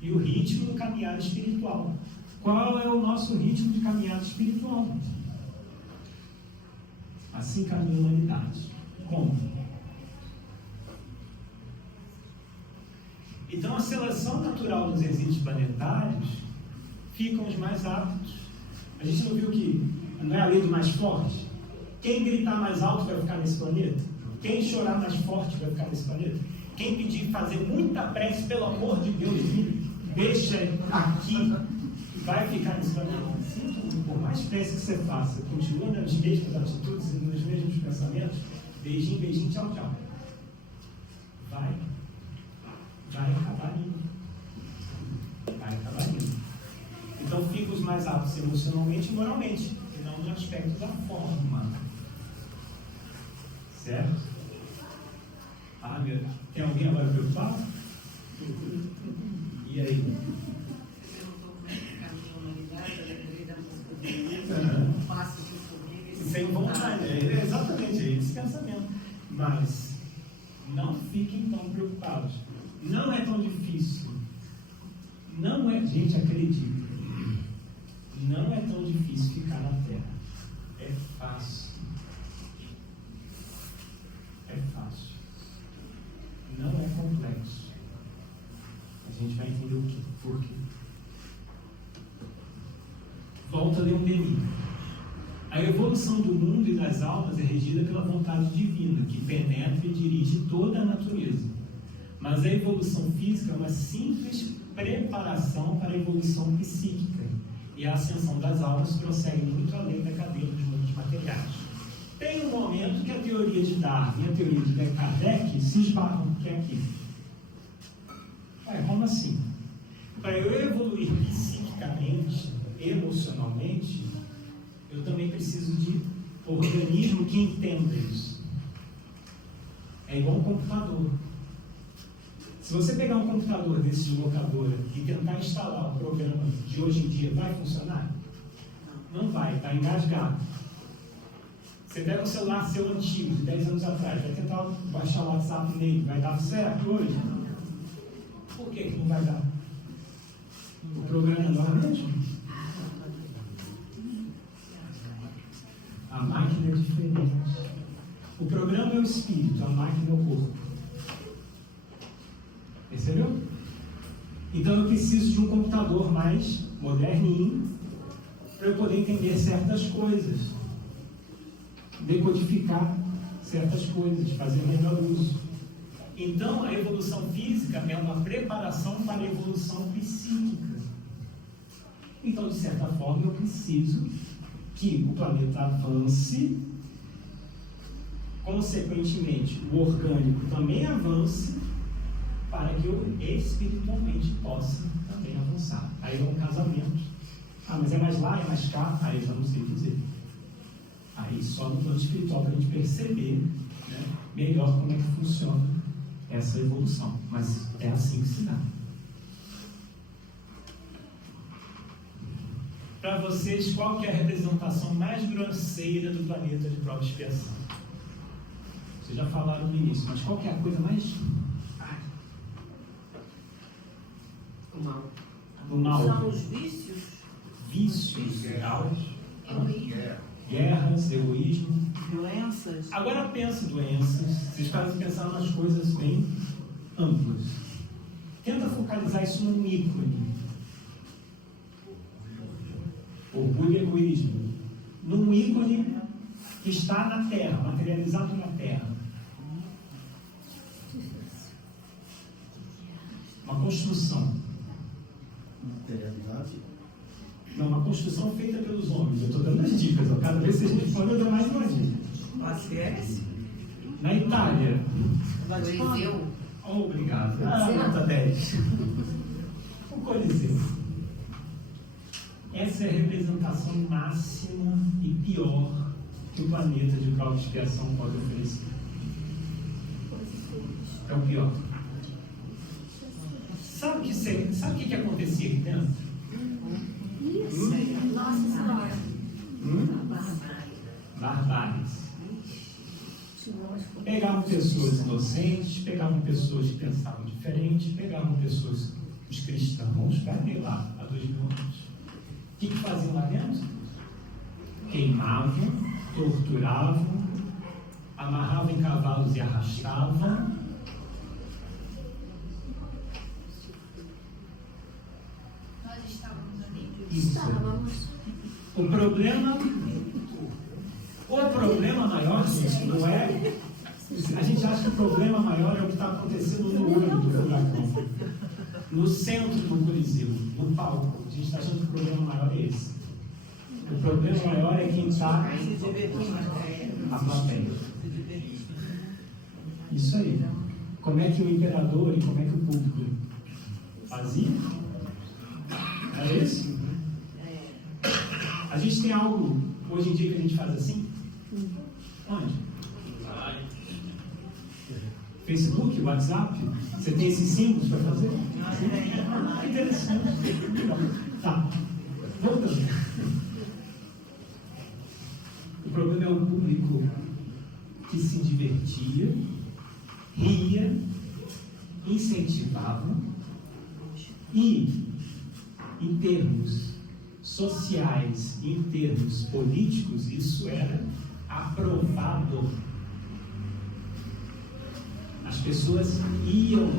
e o ritmo do caminhar espiritual. Qual é o nosso ritmo de caminhada espiritual? Assim caminha a humanidade. Como? Então, a seleção natural dos exílios planetários ficam os mais aptos. A gente não viu que não é a lei do mais forte? Quem gritar mais alto vai ficar nesse planeta? Quem chorar mais forte vai ficar nesse planeta? Quem pedir fazer muita prece, pelo amor de Deus, deixa aqui, vai ficar nesse planeta. Por mais prece que você faça, continua nas mesmas atitudes e nos mesmos pensamentos, beijinho, beijinho, tchau, tchau. Vai acabar indo. Vai acabar indo. Então, fica os mais aptos emocionalmente e moralmente, e não no aspecto da forma. Certo? Ah, meu Deus. Tem alguém agora preocupado? E aí? Você perguntou como é que caminha a humanidade, eu lembrei da música do passo de subir. Sem vontade, é exatamente esse pensamento. Mas não fiquem tão preocupados. Não é tão difícil. Não é, gente, acredite. Não é tão difícil ficar na Terra. É fácil. É fácil. Não é complexo. A gente vai entender o quê? Por quê? Volta a ler um Lenin. A evolução do mundo e das almas é regida pela vontade divina, que penetra e dirige toda a natureza. Mas a evolução física é uma simples preparação para a evolução psíquica, e a ascensão das almas prossegue muito além da cadeia dos mundos materiais. Tem um momento que a teoria de Darwin e a teoria de Kardec se esbarram, que é aqui. Como assim? Para eu evoluir psiquicamente, emocionalmente, eu também preciso de organismo que entenda isso. É igual um computador. Se você pegar um computador desse de locadora e tentar instalar o programa de hoje em dia, vai funcionar? Não vai, está engasgado. Você pega um celular seu antigo, de 10 anos atrás, vai tentar baixar o WhatsApp nele, vai dar certo hoje? Por que não vai dar? O programa não é mesmo? A máquina é diferente. O programa é o espírito, a máquina é o corpo. Percebeu? Então eu preciso de um computador mais moderninho para eu poder entender certas coisas, decodificar certas coisas, fazer melhor uso. Então a evolução física é uma preparação para a evolução psíquica. Então, de certa forma, eu preciso que o planeta avance, consequentemente o orgânico também avance, para que eu espiritualmente possa também avançar. Aí é um casamento. Mas é mais lá, é mais cá? Aí eu já não sei dizer. Aí só no plano espiritual para a gente perceber, né, melhor como é que funciona essa evolução. Mas é assim que se dá. Para vocês, qual que é a representação mais grosseira do planeta de prova e expiação? Vocês já falaram no início, mas qual que é a coisa mais... O mal. O mal. São os vícios. Vícios, Egoísmo. guerras, egoísmo. Doenças. Agora pensa em doenças. Vocês fazem pensar nas coisas bem amplas. Tenta focalizar isso num ícone. Orgulho e egoísmo. Num ícone que está na Terra, materializado na Terra. Uma construção. Materialidade. Não, uma construção feita pelos homens. Eu estou dando as dicas, ó. Cada vez que vocês respondem, eu dou mais uma dica. Paciência. Na Itália. Coliseu. Oh, obrigado. Nota 10. O Coliseu. Essa é a representação máxima e pior que o planeta de prova de expiação pode oferecer. É o pior. Sabe o que acontecia aqui dentro? Nossa Senhora. Barbáries. Pegavam pessoas inocentes, pegavam pessoas que pensavam diferente, pegavam pessoas, os cristãos, para ir lá há 2000 anos. O que faziam lá dentro? Queimavam, torturavam, amarravam em cavalos e arrastavam. Nós estávamos ali. Isso. O problema maior, gente, não é. A gente acha que o problema maior é o que está acontecendo no olho do furacão. No centro do Coliseu, no palco. A gente está achando que o problema maior é esse. O problema maior é quem está a plateia. Isso aí. Como é que o imperador e como é que o público fazia? É isso? A gente tem algo hoje em dia que a gente faz assim? Onde? Facebook, WhatsApp? Você tem esses símbolos para fazer? Interessante. Tá. Voltando. O problema é o público que se divertia, ria, incentivava e, em termos sociais, em termos políticos, isso era aprovado. As pessoas iam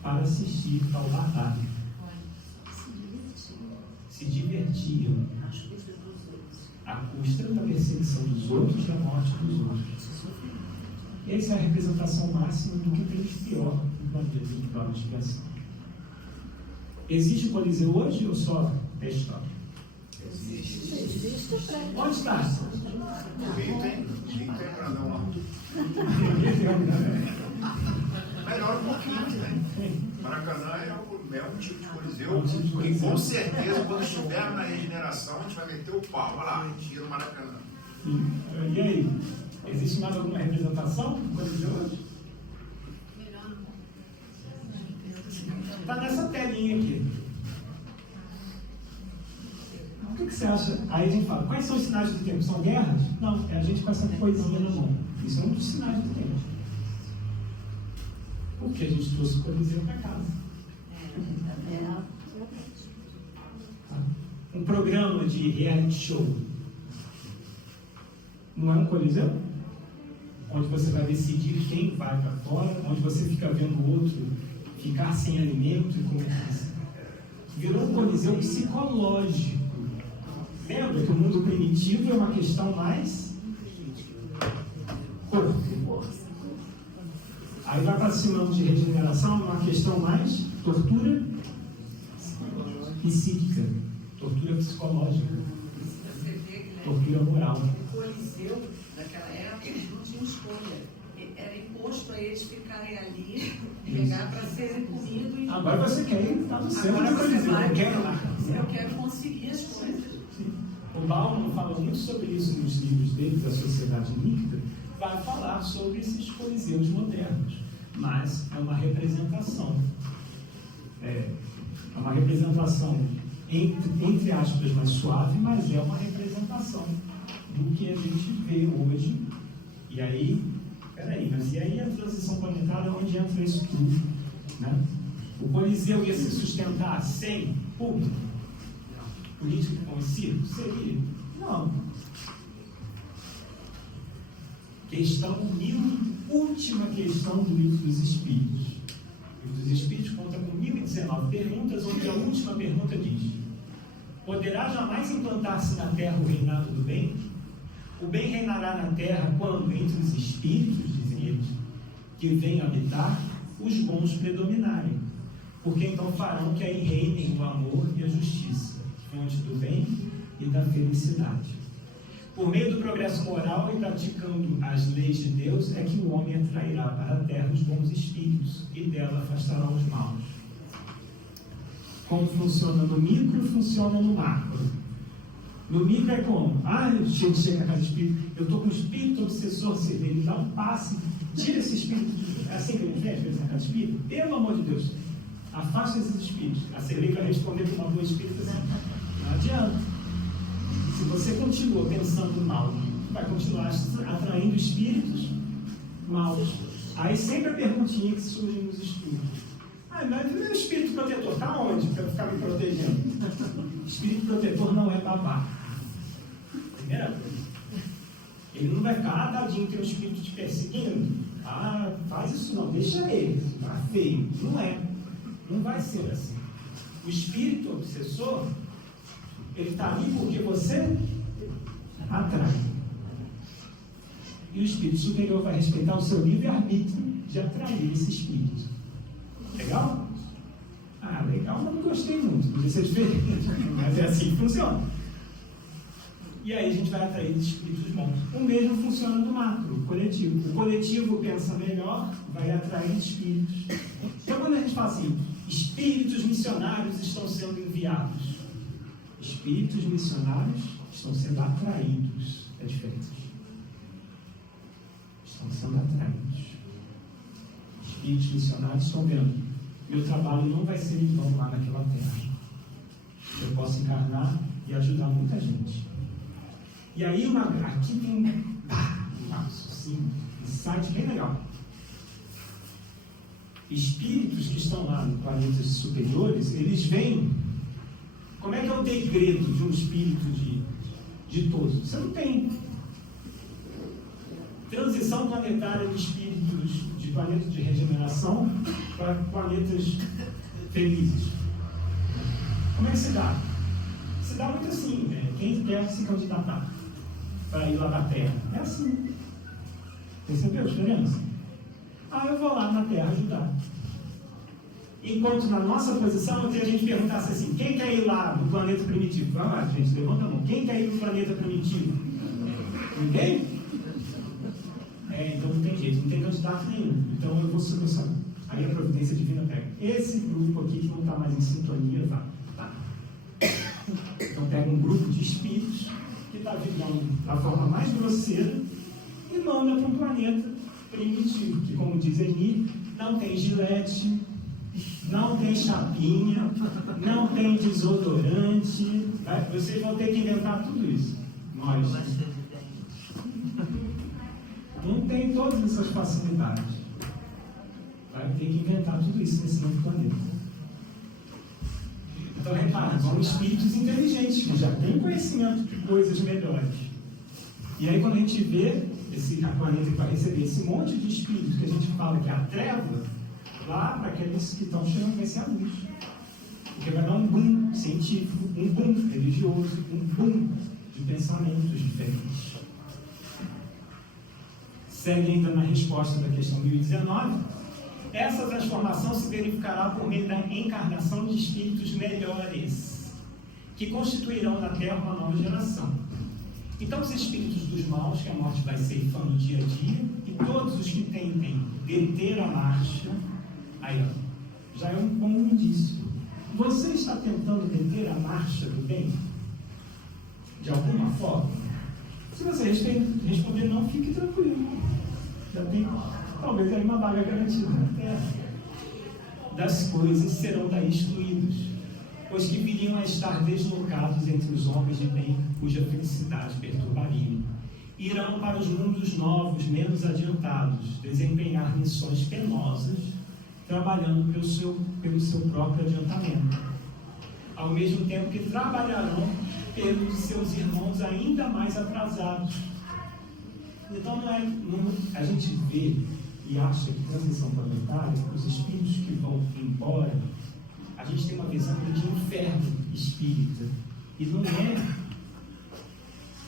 para assistir tal batalha. Se divertiam à custa da perseguição dos outros e da morte dos outros. Essa é a representação máxima do que tem de pior no planeta de prova de expiação. Existe o Coliseu hoje ou só é história? Onde está? O Rio tem grandão lá. Melhor um pouquinho, né? Maracanã é um tipo de coliseu que com certeza quando estiver na regeneração a gente vai meter o pau. Olha lá, tira o Maracanã. E aí? Existe mais alguma representação do Coliseu hoje? Está nessa telinha aqui. O que você acha? Aí a gente fala, quais são os sinais do tempo? São guerras? Não, é a gente com essa coisinha na mão. Isso é um dos sinais do tempo. Porque a gente trouxe o Coliseu para casa. Um programa de reality show não é um Coliseu? Onde você vai decidir quem vai para fora, onde você fica vendo o outro ficar sem alimento e comer. Virou um Coliseu psicológico. Lembra que o mundo primitivo é uma questão mais corpo. Aí vai para cima de regeneração, uma questão mais tortura psíquica, tortura psicológica, tortura moral. O Coliseu, naquela época, eles não tinham escolha. Era imposto a eles ficarem ali, pegar para serem comidos. E... Agora você quer ir para o centro Agora do você Coliseu, vai, não quer lá. eu quero conseguir as coisas. O Bauman fala muito sobre isso nos livros dele, da Sociedade Líquida, vai falar sobre esses coliseus modernos, mas é uma representação. É uma representação, entre aspas, mais suave, mas é uma representação do que a gente vê hoje. E aí, mas e aí a transição planetária, onde entra isso tudo? Né? O Coliseu ia se sustentar sem público? Político com circo? Seria? Não. Última questão do Livro dos Espíritos. O Livro dos Espíritos conta com 1019 perguntas, onde a última pergunta diz: poderá jamais implantar-se na Terra o reinado do bem? O bem reinará na Terra quando, entre os espíritos, dizem eles, que vêm habitar, os bons predominarem. porque então farão que aí reinem o amor e a justiça, fonte do bem e da felicidade. Por meio do progresso moral e praticando as leis de Deus, é que o homem atrairá para a terra os bons espíritos e dela afastará os maus. Como funciona no micro, funciona no macro. No micro é como? Chega na casa espírita, eu estou com o espírito obsessor, ele dá um passe, tira esse espírito. É assim que ele fez na casa espírita? Pelo amor de Deus, afasta esses espíritos. A Serlei vai responder com uma boa espírita assim: não adianta. Se você continua pensando mal, vai continuar atraindo espíritos maus. Aí sempre a perguntinha que surge nos espíritos: mas o meu espírito protetor está onde para ficar me protegendo? Espírito protetor não é babaca. Primeira coisa. Ele não vai ficar, tadinho, tem um espírito te perseguindo. Faz isso não, deixa ele. Tá feio. Não é. Não vai ser assim. O espírito obsessor, ele está ali porque você atrai. E o espírito superior vai respeitar o seu livre-arbítrio de atrair esse espírito. Legal? Legal, mas não gostei muito. Podia ser diferente. Mas é assim que funciona. E aí a gente vai atrair espíritos bons. O mesmo funciona no macro, o coletivo. O coletivo pensa melhor, vai atrair espíritos. Então quando a gente fala assim, espíritos missionários estão sendo enviados. Espíritos missionários estão sendo atraídos. É diferente. Estão sendo atraídos. Espíritos missionários estão vendo: meu trabalho não vai ser em vão lá naquela terra. Eu posso encarnar e ajudar muita gente. E aí aqui tem um insight bem legal. Espíritos que estão lá nos planetas superiores, eles veem como é que é o degredo de um espírito de todos. Você não tem transição planetária de espíritos de planetas de regeneração para planetas felizes. Como é que se dá? Se dá muito assim, quem quer se candidatar para ir lá na Terra. É assim. Percebeu a diferença? Eu vou lá na Terra ajudar. Enquanto na nossa posição, se a gente perguntasse assim: quem quer ir lá no planeta primitivo? Vai lá, gente, levanta a mão. Quem quer ir no planeta primitivo? Ninguém? Então não tem jeito, não tem candidato nenhum. Então eu vou solucionar. Aí a providência divina pega esse grupo aqui que não está mais em sintonia, tá? Então pega um grupo de espíritos que está vivendo da forma mais grosseira e manda para um planeta primitivo, que, como diz Eni, não tem gilete, não tem chapinha, não tem desodorante. Vocês vão ter que inventar tudo isso. Nós. Não tem todas essas facilidades. Vai ter que inventar tudo isso nesse novo planeta. Então, repara, são espíritos inteligentes, que já têm conhecimento de coisas melhores. E aí, quando a gente vê esse planeta que vai receber esse monte de espíritos, que a gente fala que é a treva, lá para aqueles que estão chegando vai ser a luz. Porque vai dar um boom científico, um boom religioso, um boom de pensamentos diferentes. Segue ainda na resposta da questão 1019. Essa transformação se verificará por meio da encarnação de espíritos melhores, que constituirão na Terra uma nova geração. Então, os espíritos dos maus, que a morte vai ceifando dia a dia, e todos os que tentem deter a marcha, aí já é um bom indício. Você está tentando deter a marcha do bem? De alguma forma? Se você responder não, fique tranquilo. Já tem, talvez, aí uma vaga garantida na Terra. Das coisas serão daí excluídos, pois que viriam a estar deslocados entre os homens de bem, cuja felicidade perturbaria. Irão para os mundos novos, menos adiantados, desempenhar missões penosas, trabalhando pelo seu próprio adiantamento, ao mesmo tempo que trabalharão pelos seus irmãos ainda mais atrasados. Então a gente vê e acha que transição planetária, os espíritos que vão embora, a gente tem uma visão de inferno espírita, e não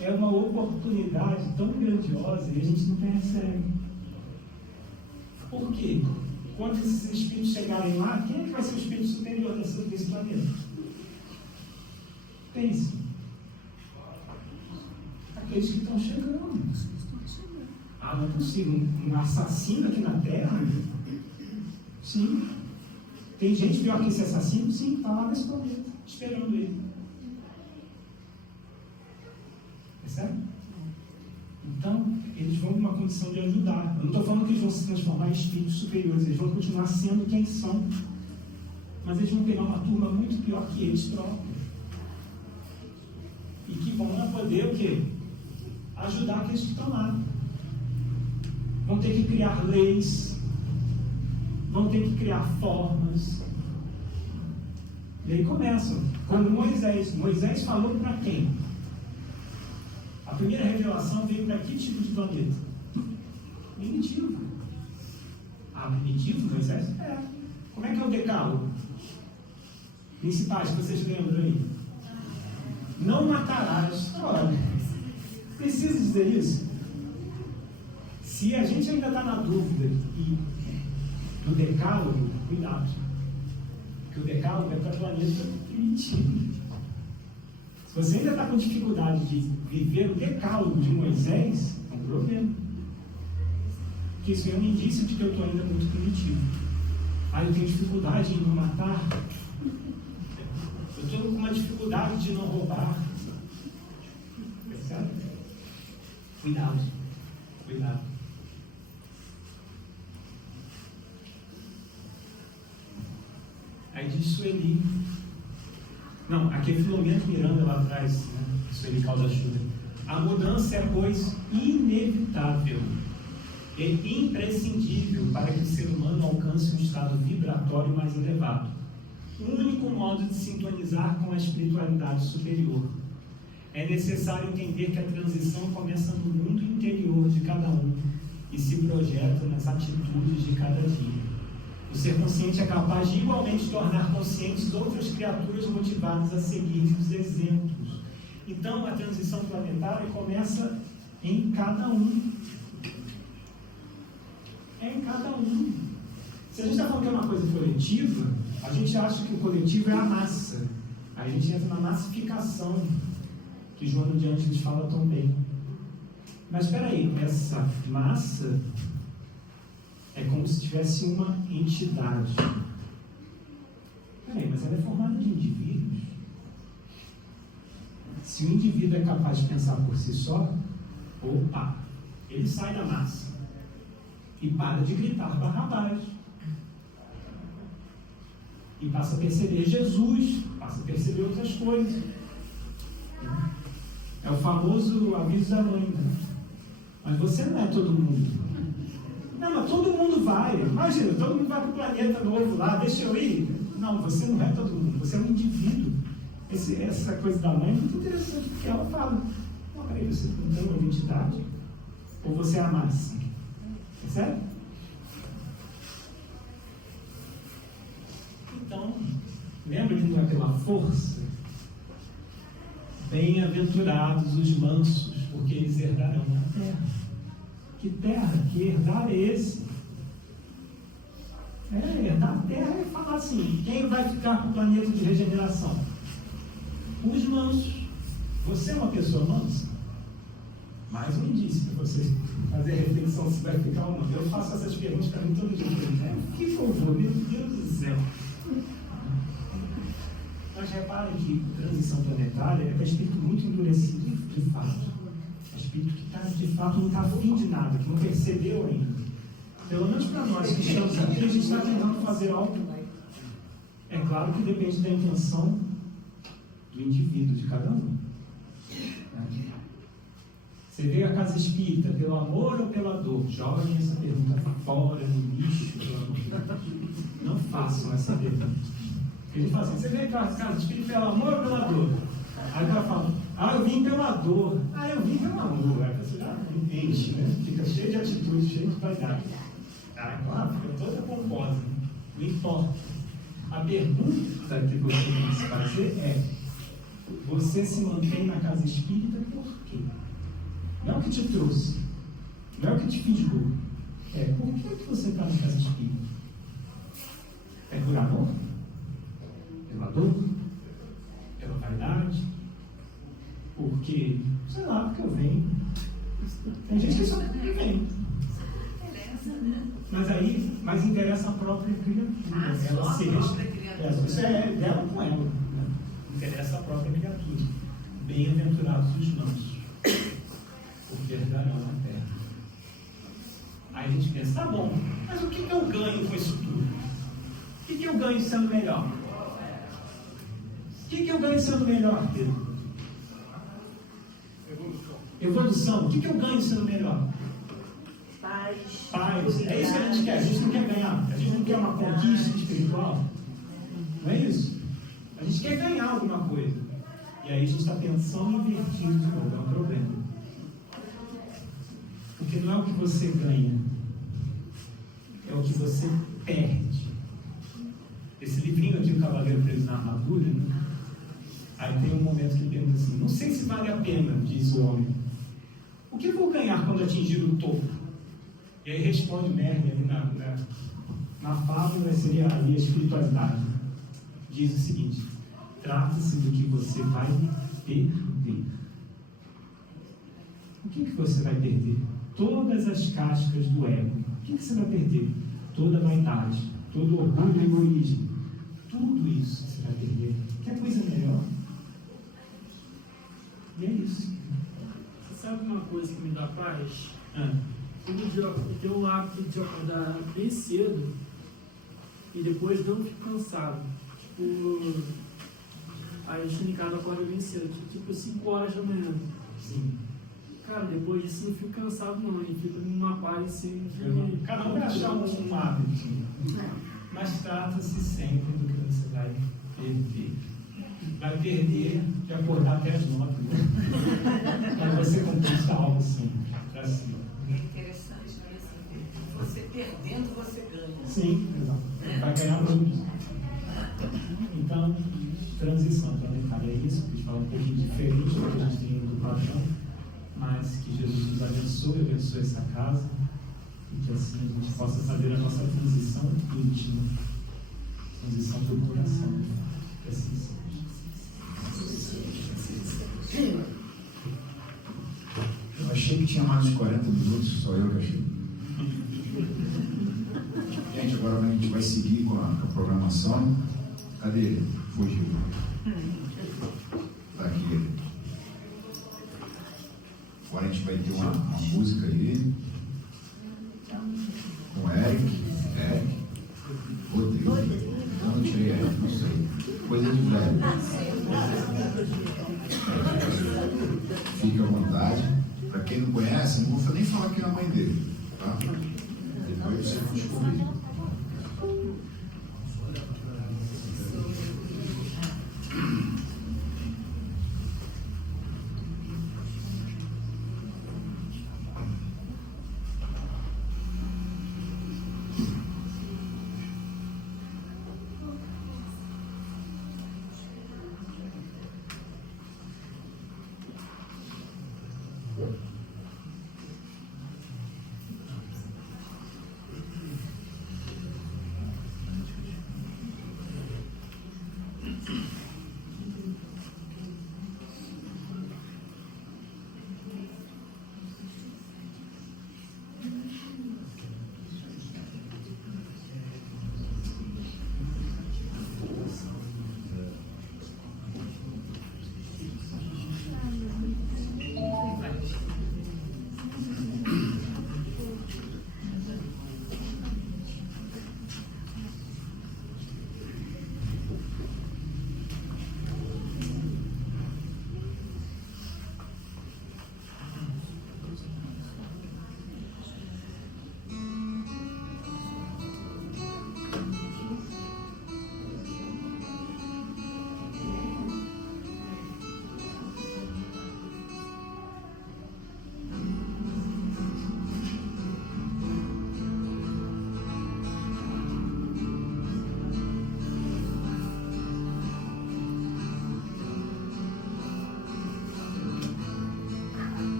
é uma oportunidade tão grandiosa e a gente não percebe. Por quê? Quando esses espíritos chegarem lá, quem é que vai ser o espírito pertence? Aqueles que estão chegando. Ah, não é possível. Um assassino aqui na Terra? Sim. Tem gente pior que esse assassino? Sim, está lá nesse planeta, esperando ele. Percebe? Então, eles vão numa condição de ajudar. Eu não estou falando que eles vão se transformar em espíritos superiores, eles vão continuar sendo quem são. Mas eles vão pegar uma turma muito pior que eles próprios. E que vão poder o quê? Ajudar aqueles que estão lá. Vão ter que criar leis, vão ter que criar formas. E aí começam. Quando Moisés falou para quem? A primeira revelação veio para que tipo de planeta? Primitivo. Ah, primitivo, Moisés? É. Como é que é o decálogo? Principais que vocês lembram aí? Não matarás. Olha, precisa dizer isso? Se a gente ainda está na dúvida do decálogo, cuidado. Porque o decálogo é para planeta primitivo. Se você ainda está com dificuldade de viver o decálogo de Moisés, é um problema. Porque isso é um indício de que eu estou ainda muito primitivo. Ah, eu tenho dificuldade em não matar. Eu estou com uma dificuldade de não roubar. Percebe? Cuidado. Cuidado. Aí diz Sueli. Não, aqui é Filomeno Miranda lá atrás, né? Sueli Calda Chuva. A mudança é, pois, inevitável e imprescindível para que o ser humano alcance um estado vibratório mais elevado. O único modo de sintonizar com a espiritualidade superior. É necessário entender que a transição começa no mundo interior de cada um e se projeta nas atitudes de cada dia. O ser consciente é capaz de igualmente tornar conscientes outras criaturas motivadas a seguir os exemplos. Então, a transição planetária começa em cada um. É em cada um. Se a gente está falando que é uma coisa coletiva, a gente acha que o coletivo é a massa. Aí a gente entra na massificação, que Joana de Ângeles fala tão bem. Mas espera aí, essa massa é como se tivesse uma entidade. Peraí, mas ela é formada de indivíduos. Se o indivíduo é capaz de pensar por si só, opa, ele sai da massa e para de gritar Barrabás. E passa a perceber Jesus, passa a perceber outras coisas. É o famoso aviso da mãe, né? Mas você não é todo mundo. Não, mas todo mundo vai. Imagina, todo mundo vai para o planeta novo lá, deixa eu ir. Não, você não é todo mundo, você é um indivíduo. Essa coisa da mãe é muito interessante, porque ela fala, não, peraí, você não tem uma identidade? Ou você é a massa? Percebe? Então, lembra que não é pela força? Bem-aventurados os mansos, porque eles herdarão a terra. Que terra? Que herdar é esse? Herdar a terra é falar assim, quem vai ficar com o planeta de regeneração? Os mansos. Você é uma pessoa mansa? Mais um indício para você fazer a reflexão se vai ficar ou não. Eu faço essas perguntas para mim todo dia. Que favor, meu Deus do céu. Mas reparem que transição planetária é para espírito muito endurecido, de fato. É espírito que tá, de fato não está afim de nada, que não percebeu ainda. Pelo menos para nós que estamos aqui, a gente está tentando fazer algo. É claro que depende da intenção do indivíduo, de cada um. Você veio à casa espírita pelo amor ou pela dor? Joguem essa pergunta fora, no lixo, pelo amor de Deus. Não façam essa pergunta. Ele fala assim, você veio para a casa espírita pelo amor ou pela dor? Aí o cara fala, eu vim pela dor. Eu vim pelo amor. Aí você já enche, né? Fica cheio de atitude, cheio de vaidade. Claro, fica toda pomposa. Não importa. A pergunta que você tem que se fazer é, você se mantém na casa espírita por quê? Não é o que te trouxe, não é o que te fisgou. Por que você está na casa espírita? É por amor? Pela dor? Pela vaidade? Porque, sei lá, porque eu venho. Tem gente que só porque vem. Interessa, né? Mas interessa a própria criatura. Só a própria criatura. Isso é dela com ela. Né? Interessa a própria criatura. Bem-aventurados os mansos, porque herdarão a terra. Aí a gente pensa, tá bom, mas o que eu ganho com isso tudo? O que eu ganho sendo melhor? O que eu ganho sendo melhor, Pedro? Evolução. O que eu ganho sendo melhor? Paz. É isso que a gente quer. A gente não quer ganhar. A gente não quer uma conquista espiritual. Não é isso? A gente quer ganhar alguma coisa. E aí a gente está pensando invertido de novo. É um problema. Porque não é o que você ganha. É o que você perde. Esse livrinho aqui, O Cavaleiro Preso na Armadura, né? Aí tem um momento que pensa assim, não sei se vale a pena, diz o homem. O que eu vou ganhar quando atingir o topo? E aí responde Merlin ali na fábula, seria ali a espiritualidade. Diz o seguinte, trata-se do que você vai perder. O que você vai perder? Todas as cascas do ego. O que você vai perder? Toda a vaidade, todo o orgulho e egoísmo. Tudo isso você vai perder. Quer coisa melhor? E é isso. Você sabe uma coisa que me dá paz? Ah. Eu tenho o hábito de acordar bem cedo e depois não fico cansado. Tipo, aí a gente em casa acorda bem cedo, tipo 5 horas da manhã. Sim. Cara, depois disso eu não fico cansado não, eu fico numa paz assim. Cada um vai achar um hábito. Mas trata-se sempre do que você vai perder. Vai perder de acordar até as 9. Mas você conquista algo sempre, para cima. É interessante, né? Assim, você perdendo, você ganha. Sim, exato. Vai ganhar muito. Então, transição planetária é isso, que a gente fala um pouquinho diferente do que a gente tem do padrão, mas que Jesus nos abençoe essa casa, e que assim a gente possa fazer a nossa transição íntima, transição do coração, que assim seja. Eu achei que tinha mais de 40 minutos, só eu que achei. Gente, agora a gente vai seguir com a programação. Cadê ele? Fugiu. Está aqui ele. Agora a gente vai ter uma música aí. Com Eric. Rodrigo. Eu não tirei Eric, não sei. Coisa de velho. Fique à vontade. Para quem não conhece, não vou nem falar quem é a mãe dele. Tá? Depois vocês vão descobrir.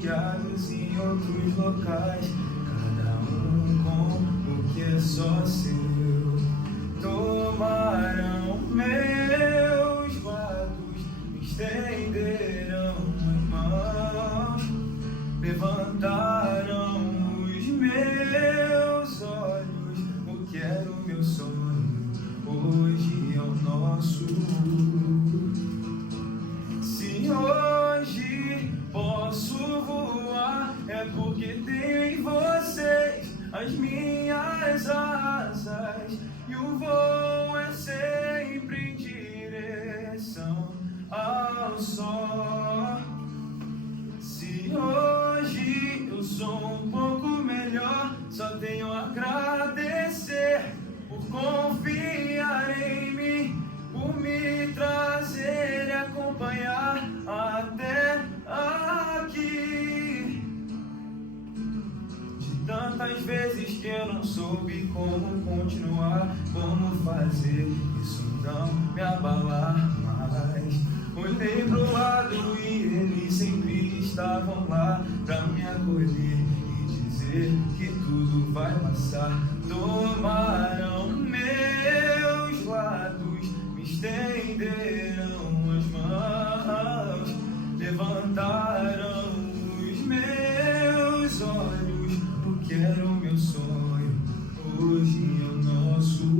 refugiados em outros locais, cada um com o que é só seu. Tomarão meus lados, me estenderão as mãos, levantarão os meus olhos, o que era o meu sonho, hoje é o nosso. Se hoje posso voar, é porque tenho em vocês as minhas asas, e o voo é sempre em direção ao sol. Se hoje eu sou um pouco melhor, só tenho a agradecer por confiar em mim, por me trazer e acompanhar até aqui. De tantas vezes que eu não soube como continuar, como fazer isso não me abalar mais. Olhei pro lado e eles sempre estavam lá pra me acolher e dizer que tudo vai passar. Tomarão meus lados, me estenderão as mãos, levantarão os meus olhos, o que era o meu sonho, hoje é o nosso.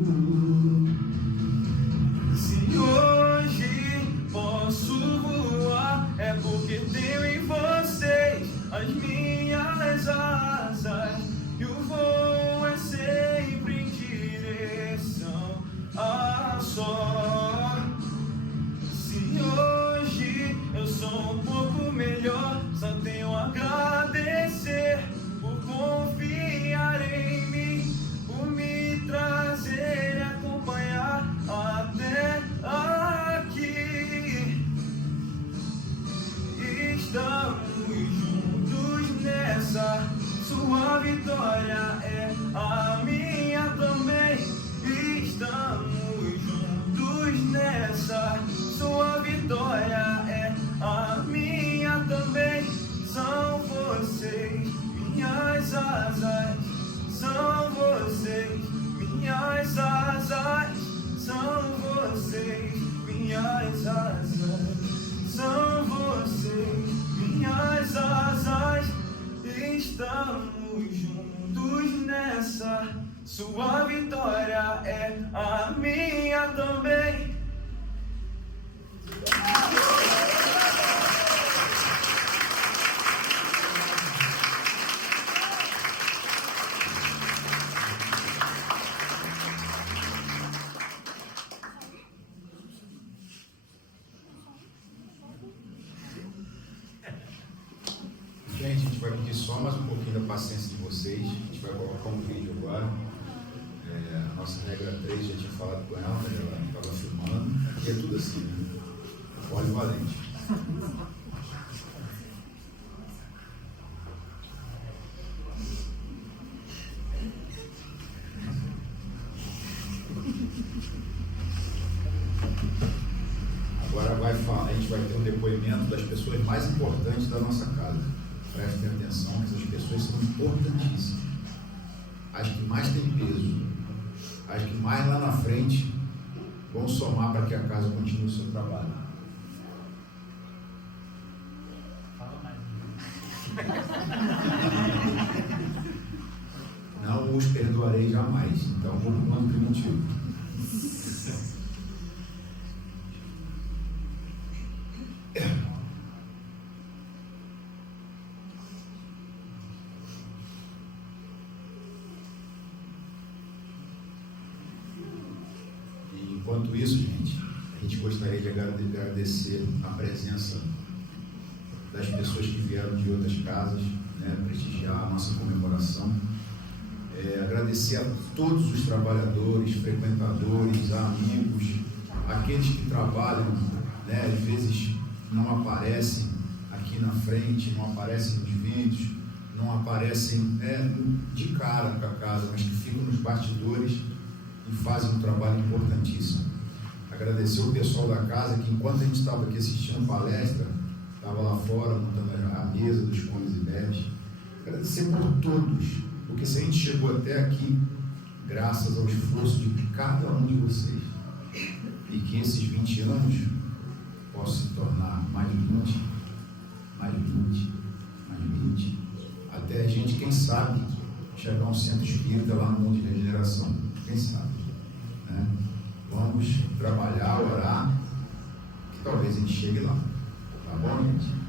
Se hoje posso voar, é porque tenho em vocês as minhas asas, e o voo é sempre em direção ao sol. Se hoje eu sou um pouco melhor, só tenho a agradecer por confiar em mim, por me trazer e acompanhar até aqui. Estamos juntos nessa, sua vitória é a minha também. Estamos juntos nessa, sua vitória é a minha também. São vocês minhas asas, são vocês minhas asas, são vocês minhas asas, são vocês minhas asas. Estamos juntos nessa, sua vitória é a minha também. Gente, a gente vai pedir só mais um pouquinho da paciência de vocês. A gente vai colocar um vídeo agora. A nossa regra 3, já tinha falado com ela, mas ela estava filmando. Aqui é tudo assim, né? Polivalente. Agora a gente vai ter um depoimento das pessoas mais importantes da nossa casa. Prestem atenção que essas pessoas são importantíssimas. As que mais têm peso, as que mais lá na frente vão somar para que a casa continue o seu trabalho. Fala mais. Não os perdoarei jamais. Então vou para o plano primitivo. Enquanto isso, gente, a gente gostaria de agradecer a presença das pessoas que vieram de outras casas, né, prestigiar a nossa comemoração. Agradecer a todos os trabalhadores, frequentadores, amigos, aqueles que trabalham, né, às vezes não aparecem aqui na frente, não aparecem nos vídeos, não aparecem de cara com a casa, mas que ficam nos bastidores e fazem um trabalho importantíssimo. Agradecer o pessoal da casa que, enquanto a gente estava aqui assistindo a palestra, estava lá fora, montando a mesa dos comes e bebes. Agradecer por todos, porque se a gente chegou até aqui, graças ao esforço de cada um de vocês, e que esses 20 anos possam se tornar mais de 20, mais de 20, mais de 20, até a gente, quem sabe, chegar a um centro espírita lá no mundo de regeneração, quem sabe, né? Vamos trabalhar, orar, que talvez a gente chegue lá, tá bom, gente?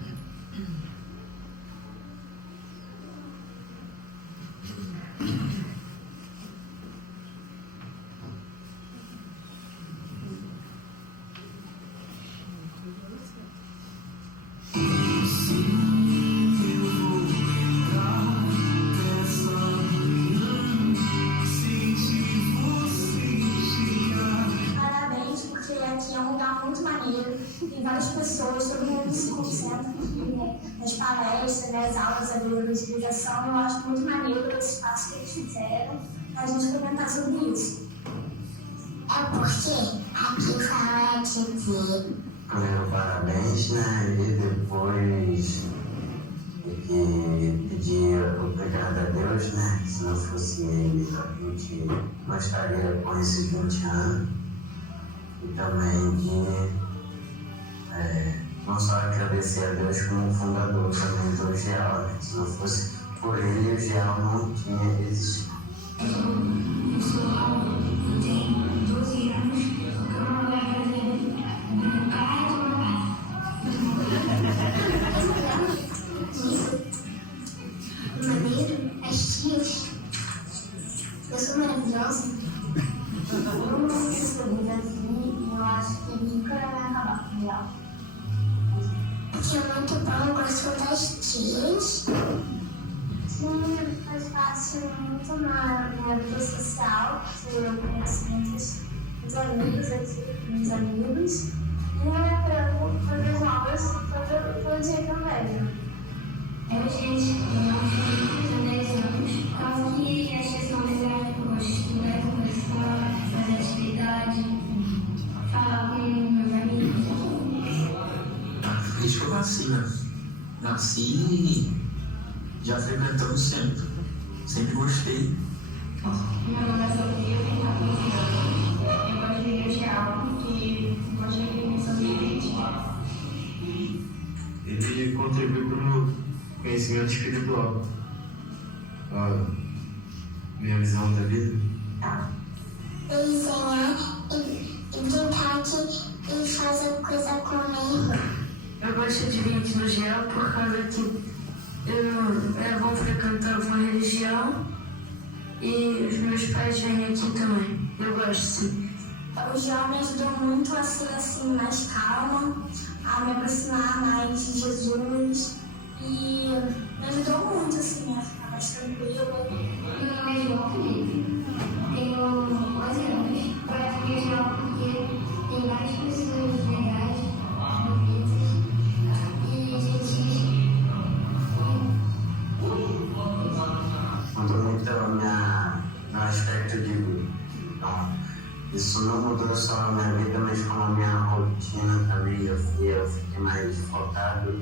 Parabéns, porque aqui é um lugar muito maneiro. Tem várias pessoas, todo mundo se concentra nas palestras, nas aulas ali da utilização. Eu acho muito maneiro esse espaço que eles fizeram para a gente comentar sobre isso. É porque aqui fala que Primeiro, parabéns, né? E depois pedir obrigado a Deus, né? Se não fosse ele, a gente não estaria com esses 20 anos. E também não só agradecer a Deus como fundador também do GEAL, né? Se não fosse por ele, o GEAL não tinha existido. eu sou Raul, eu tenho 12 anos, eu não vou fazer um carro. Maneiro, as tias, eu sou maravilhosa, eu amo essas comidas e eu acho que nunca vai acabar com ela. Que é muito bom, eu gosto das tias. Sim, faz parte muito na minha vida social, que eu conheço muitos amigos aqui, meus amigos. E eu aprendo coisas novas todo dia também. Eu, gente, eu tenho 10 anos. Quase que as pessoas são legais, eu gosto de estudar, conversar, fazer atividade, falar com meus amigos. Desde que eu nasci, né? Nasci e já frequentamos sempre. Sempre gostei. Meu nome é Sofia, eu tenho 14 anos. Eu gosto de ir ao geral porque gosto de aprender sobre identidade. Ele contribui para o conhecimento espiritual. Minha visão da vida. Desenhar e brincar que ele faz a coisa com a minha irmã. Eu gosto de vir no geral por causa que eu vou frequentar uma religião e os meus pais vêm aqui também. Eu gosto sim. O geral me ajudou muito a ser assim, mais calma, a me aproximar mais de Jesus e me ajudou muito assim, a ficar mais tranquila. Meu nome é João Felipe, tenho 11 anos. Gosto de geral porque tem várias pessoas legais, bonitas e gentis. Mudou muito meu aspecto de vida. Então, isso não mudou só a minha vida, mas como a minha rotina também. Eu fiquei mais focado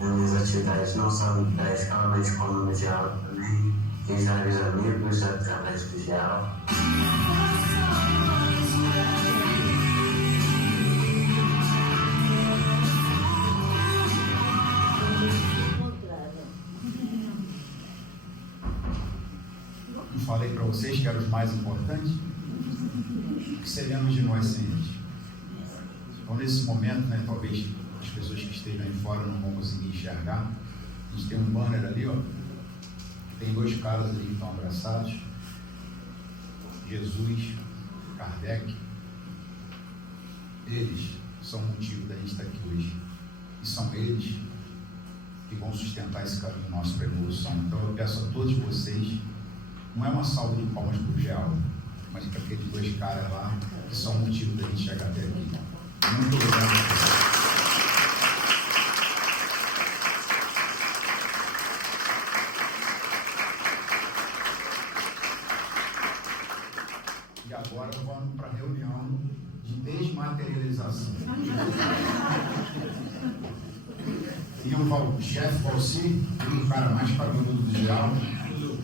nas minhas atividades, não só da escola, mas como no geral também. Fiz vários amigos através do geral. Eu falei para vocês que eram os mais importantes. O que seríamos de nós sem eles? Então, nesse momento, né, talvez as pessoas que estejam aí fora não vão conseguir enxergar. A gente tem um banner ali, ó. Tem dois caras ali que estão abraçados. Jesus, Kardec. Eles são o motivo da gente estar aqui hoje. E são eles que vão sustentar esse caminho nosso para a evolução. Então eu peço a todos vocês, não é uma salva de palmas para o Geal, mas para aqueles dois caras lá que são o motivo da gente chegar até aqui. Muito obrigado. E agora vamos para a reunião de desmaterialização. o chefe Valci, um cara mais parrudo do geral,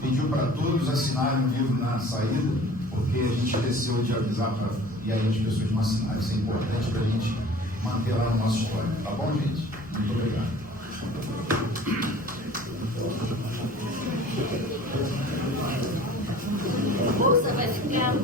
pediu para todos assinarem o livro na saída, porque a gente esqueceu de avisar para e aí as pessoas não assinaram. Isso é importante para a gente manter lá no nosso histórico. Tá bom, gente? Muito obrigado. A bolsa vai ficar